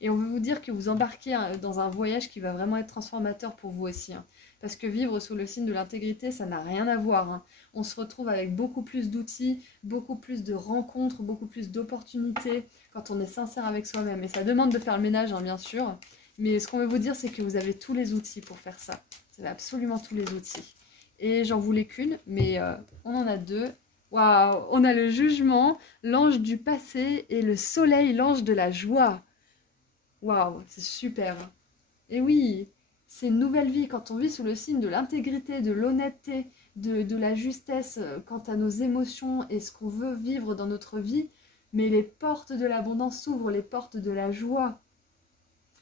Et on veut vous dire que vous embarquez dans un voyage qui va vraiment être transformateur pour vous aussi. Hein. Parce que vivre sous le signe de l'intégrité, ça n'a rien à voir. Hein. On se retrouve avec beaucoup plus d'outils, beaucoup plus de rencontres, beaucoup plus d'opportunités quand on est sincère avec soi-même. Et ça demande de faire le ménage, hein, bien sûr. Mais ce qu'on veut vous dire, c'est que vous avez tous les outils pour faire ça. Vous avez absolument tous les outils. Et j'en voulais qu'une, mais on en a deux. Waouh, on a le jugement, l'ange du passé et le soleil, l'ange de la joie. Waouh, c'est super. Et oui, c'est une nouvelle vie quand on vit sous le signe de l'intégrité, de l'honnêteté, de la justesse quant à nos émotions et ce qu'on veut vivre dans notre vie. Mais les portes de l'abondance s'ouvrent, les portes de la joie.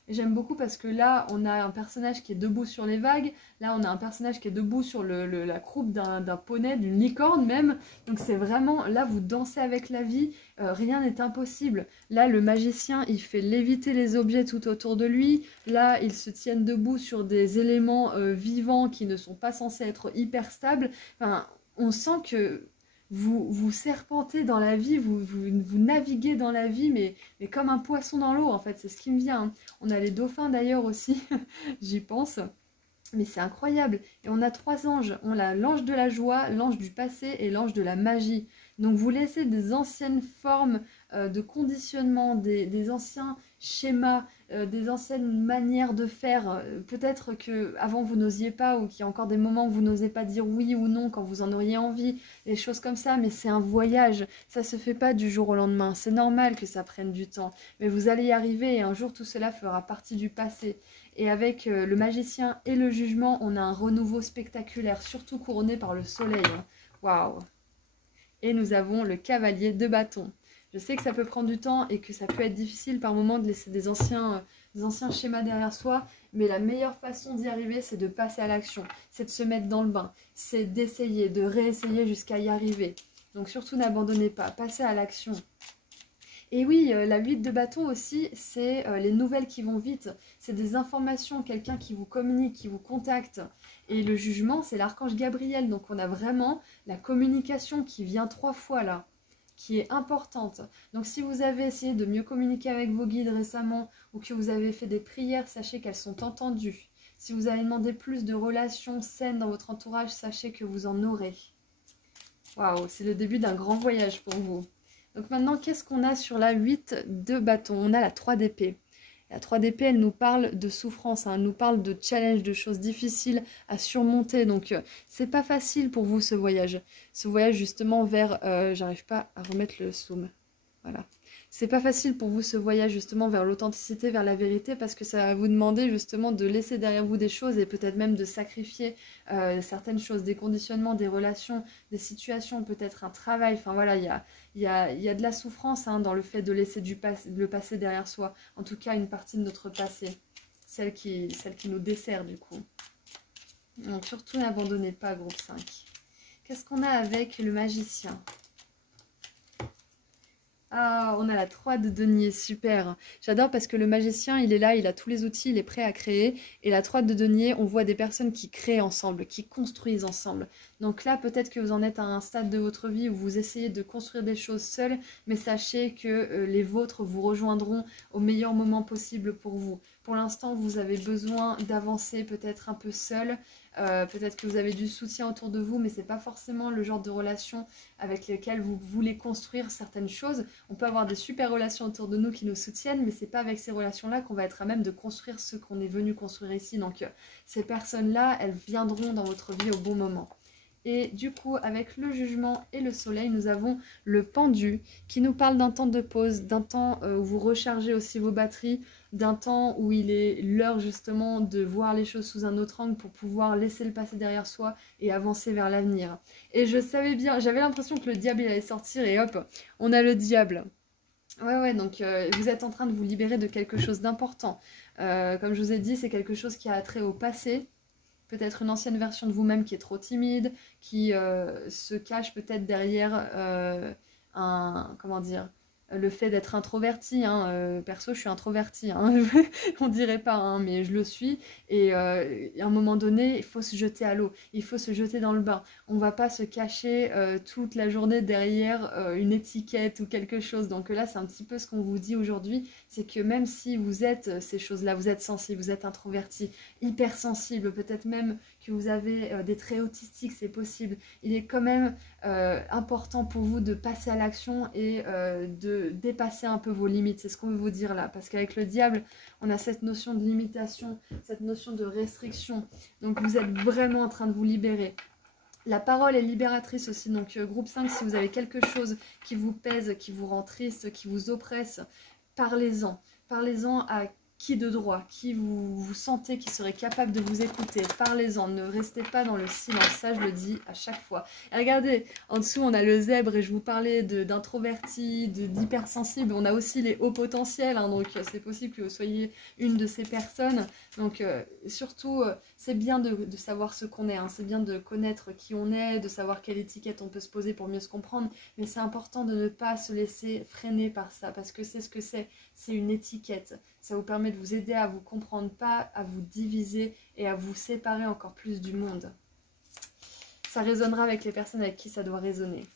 J'aime beaucoup parce que là, on a un personnage qui est debout sur les vagues. Là, on a un personnage qui est debout sur la croupe d'un poney, d'une licorne même. Donc c'est vraiment, là, vous dansez avec la vie. Rien n'est impossible. Là, le magicien, il fait léviter les objets tout autour de lui. Là, ils se tiennent debout sur des éléments vivants qui ne sont pas censés être hyper stables. Enfin, on sent que... Vous serpentez dans la vie, vous naviguez dans la vie, mais comme un poisson dans l'eau, en fait, c'est ce qui me vient. Hein. On a les dauphins d'ailleurs aussi, j'y pense. Mais c'est incroyable. Et on a 3 anges. On a l'ange de la joie, l'ange du passé et l'ange de la magie. Donc vous laissez des anciennes formes de conditionnement, des anciens schémas, des anciennes manières de faire. Peut-être qu'avant vous n'osiez pas ou qu'il y a encore des moments où vous n'osez pas dire oui ou non quand vous en auriez envie. Des choses comme ça. Mais c'est un voyage. Ça se fait pas du jour au lendemain. C'est normal que ça prenne du temps. Mais vous allez y arriver et un jour tout cela fera partie du passé. Et avec le magicien et le jugement, on a un renouveau spectaculaire, surtout couronné par le soleil. Waouh! Et nous avons le cavalier de bâton. Je sais que ça peut prendre du temps et que ça peut être difficile par moment de laisser des anciens schémas derrière soi, mais la meilleure façon d'y arriver, c'est de passer à l'action, c'est de se mettre dans le bain, c'est d'essayer, de réessayer jusqu'à y arriver. Donc surtout n'abandonnez pas, passez à l'action. Et oui, la 8 de bâton aussi, c'est les nouvelles qui vont vite. C'est des informations, quelqu'un qui vous communique, qui vous contacte. Et le jugement, c'est l'archange Gabriel. Donc on a vraiment la communication qui vient 3 fois là, qui est importante. Donc si vous avez essayé de mieux communiquer avec vos guides récemment ou que vous avez fait des prières, sachez qu'elles sont entendues. Si vous avez demandé plus de relations saines dans votre entourage, sachez que vous en aurez. Waouh, c'est le début d'un grand voyage pour vous. Donc maintenant, qu'est-ce qu'on a sur la 8 de bâton? On a la 3 d'épée. La 3 d'épée, elle nous parle de souffrance, hein, elle nous parle de challenge, de choses difficiles à surmonter. Donc, c'est pas facile pour vous ce voyage. Ce voyage justement vers... j'arrive pas à remettre le zoom. Voilà. C'est pas facile pour vous ce voyage justement vers l'authenticité, vers la vérité, parce que ça va vous demander justement de laisser derrière vous des choses et peut-être même de sacrifier certaines choses, des conditionnements, des relations, des situations, peut-être un travail. Enfin voilà, il y a de la souffrance hein, dans le fait de laisser le passé derrière soi. En tout cas, une partie de notre passé, celle qui nous dessert du coup. Donc surtout n'abandonnez pas, groupe 5. Qu'est-ce qu'on a avec le magicien ? Ah, on a la 3 de denier, super. J'adore parce que le magicien, il est là, il a tous les outils, il est prêt à créer. Et la 3 de denier, on voit des personnes qui créent ensemble, qui construisent ensemble. Donc là, peut-être que vous en êtes à un stade de votre vie où vous essayez de construire des choses seules, mais sachez que les vôtres vous rejoindront au meilleur moment possible pour vous. Pour l'instant, vous avez besoin d'avancer peut-être un peu seul. Peut-être que vous avez du soutien autour de vous, mais c'est pas forcément le genre de relation avec lesquelles vous voulez construire certaines choses. On peut avoir des super relations autour de nous qui nous soutiennent, mais c'est pas avec ces relations-là qu'on va être à même de construire ce qu'on est venu construire ici. Donc ces personnes-là, elles viendront dans votre vie au bon moment. Et du coup, avec le jugement et le soleil, nous avons le pendu qui nous parle d'un temps de pause, d'un temps où vous rechargez aussi vos batteries, d'un temps où il est l'heure justement de voir les choses sous un autre angle pour pouvoir laisser le passé derrière soi et avancer vers l'avenir. Et je savais bien, j'avais l'impression que le diable il allait sortir et hop, on a le diable. Ouais, donc vous êtes en train de vous libérer de quelque chose d'important. Comme je vous ai dit, c'est quelque chose qui a trait au passé. Peut-être une ancienne version de vous-même qui est trop timide, qui se cache peut-être derrière comment dire, le fait d'être introverti. Hein, perso, je suis introvertie. Hein, on dirait pas, hein, mais je le suis. Et à un moment donné, il faut se jeter à l'eau. Il faut se jeter dans le bain. On va pas se cacher toute la journée derrière une étiquette ou quelque chose. Donc là, c'est un petit peu ce qu'on vous dit aujourd'hui. C'est que même si vous êtes ces choses-là, vous êtes sensible, vous êtes introverti, hypersensible, peut-être même que vous avez des traits autistiques, c'est possible. Il est quand même important pour vous de passer à l'action et de dépasser un peu vos limites. C'est ce qu'on veut vous dire là. Parce qu'avec le diable, on a cette notion de limitation, cette notion de restriction. Donc vous êtes vraiment en train de vous libérer. La parole est libératrice aussi, donc groupe 5, si vous avez quelque chose qui vous pèse, qui vous rend triste, qui vous oppresse, parlez-en. Parlez-en à qui de droit, qui vous sentez qui serait capable de vous écouter. Parlez-en, ne restez pas dans le silence, ça je le dis à chaque fois. Et regardez, en dessous on a le zèbre et je vous parlais d'introverti, d'hypersensible. On a aussi les hauts potentiels, hein, donc c'est possible que vous soyez une de ces personnes. Donc surtout, c'est bien de savoir ce qu'on est, hein. C'est bien de connaître qui on est, de savoir quelle étiquette on peut se poser pour mieux se comprendre. Mais c'est important de ne pas se laisser freiner par ça, parce que c'est ce que c'est une étiquette. Ça vous permet de vous aider à vous comprendre, pas à vous diviser et à vous séparer encore plus du monde. Ça résonnera avec les personnes avec qui ça doit résonner.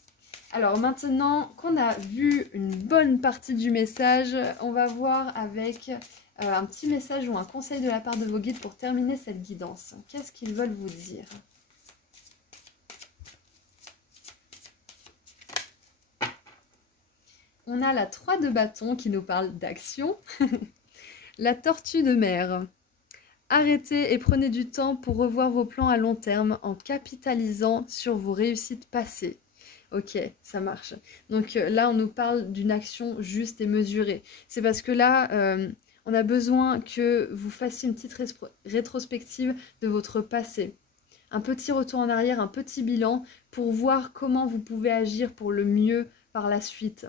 Alors maintenant qu'on a vu une bonne partie du message, on va voir avec un petit message ou un conseil de la part de vos guides pour terminer cette guidance. Qu'est-ce qu'ils veulent vous dire ? On a la 3 de bâton qui nous parle d'action. La tortue de mer. Arrêtez et prenez du temps pour revoir vos plans à long terme en capitalisant sur vos réussites passées. Ok, ça marche. Donc là, on nous parle d'une action juste et mesurée. C'est parce que là, on a besoin que vous fassiez une petite rétrospective de votre passé. Un petit retour en arrière, un petit bilan pour voir comment vous pouvez agir pour le mieux par la suite.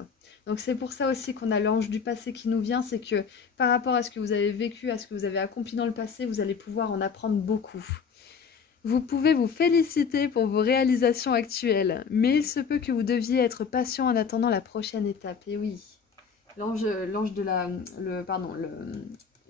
Donc c'est pour ça aussi qu'on a l'ange du passé qui nous vient, c'est que par rapport à ce que vous avez vécu, à ce que vous avez accompli dans le passé, vous allez pouvoir en apprendre beaucoup. Vous pouvez vous féliciter pour vos réalisations actuelles, mais il se peut que vous deviez être patient en attendant la prochaine étape. Et oui, l'ange de la...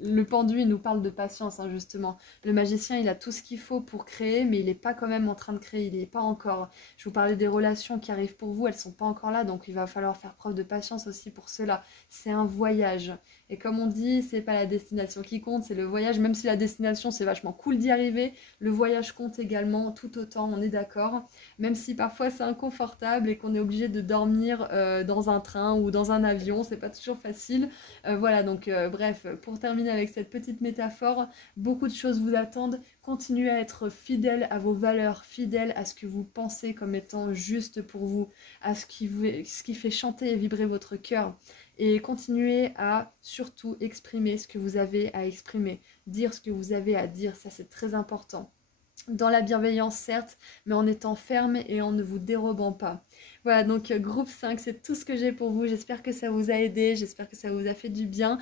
le pendu, il nous parle de patience, hein, justement. Le magicien, il a tout ce qu'il faut pour créer, mais il n'est pas quand même en train de créer, il n'est pas encore. Je vous parlais des relations qui arrivent pour vous, elles ne sont pas encore là, donc il va falloir faire preuve de patience aussi pour cela. C'est un voyage. Et comme on dit, c'est pas la destination qui compte, c'est le voyage. Même si la destination, c'est vachement cool d'y arriver, le voyage compte également tout autant, on est d'accord. Même si parfois c'est inconfortable et qu'on est obligé de dormir dans un train ou dans un avion, c'est pas toujours facile. Voilà, donc bref, pour terminer avec cette petite métaphore, beaucoup de choses vous attendent. Continuez à être fidèle à vos valeurs, fidèle à ce que vous pensez comme étant juste pour vous, à ce qui fait chanter et vibrer votre cœur. Et continuez à surtout exprimer ce que vous avez à exprimer, dire ce que vous avez à dire, ça c'est très important. Dans la bienveillance certes, mais en étant ferme et en ne vous dérobant pas. Voilà, donc groupe 5, c'est tout ce que j'ai pour vous. J'espère que ça vous a aidé, j'espère que ça vous a fait du bien.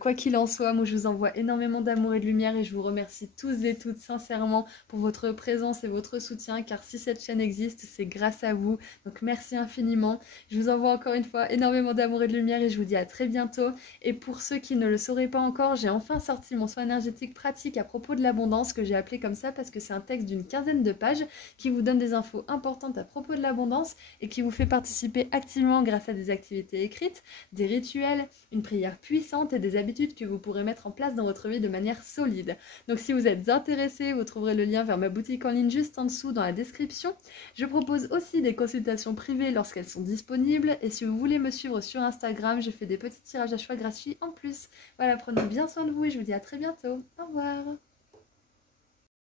Quoi qu'il en soit, moi je vous envoie énormément d'amour et de lumière et je vous remercie tous et toutes sincèrement pour votre présence et votre soutien, car si cette chaîne existe, c'est grâce à vous. Donc merci infiniment. Je vous envoie encore une fois énormément d'amour et de lumière et je vous dis à très bientôt. Et pour ceux qui ne le sauraient pas encore, j'ai enfin sorti mon soin énergétique pratique à propos de l'abondance, que j'ai appelé comme ça parce que c'est un texte d'une quinzaine de pages qui vous donne des infos importantes à propos de l'abondance et qui vous fait participer activement grâce à des activités écrites, des rituels, une prière puissante et des habitudes que vous pourrez mettre en place dans votre vie de manière solide. Donc si vous êtes intéressé, vous trouverez le lien vers ma boutique en ligne juste en dessous dans la description. Je propose aussi des consultations privées lorsqu'elles sont disponibles et si vous voulez me suivre sur Instagram, je fais des petits tirages à choix gratuits en plus. Voilà, prenez bien soin de vous et je vous dis à très bientôt. Au revoir.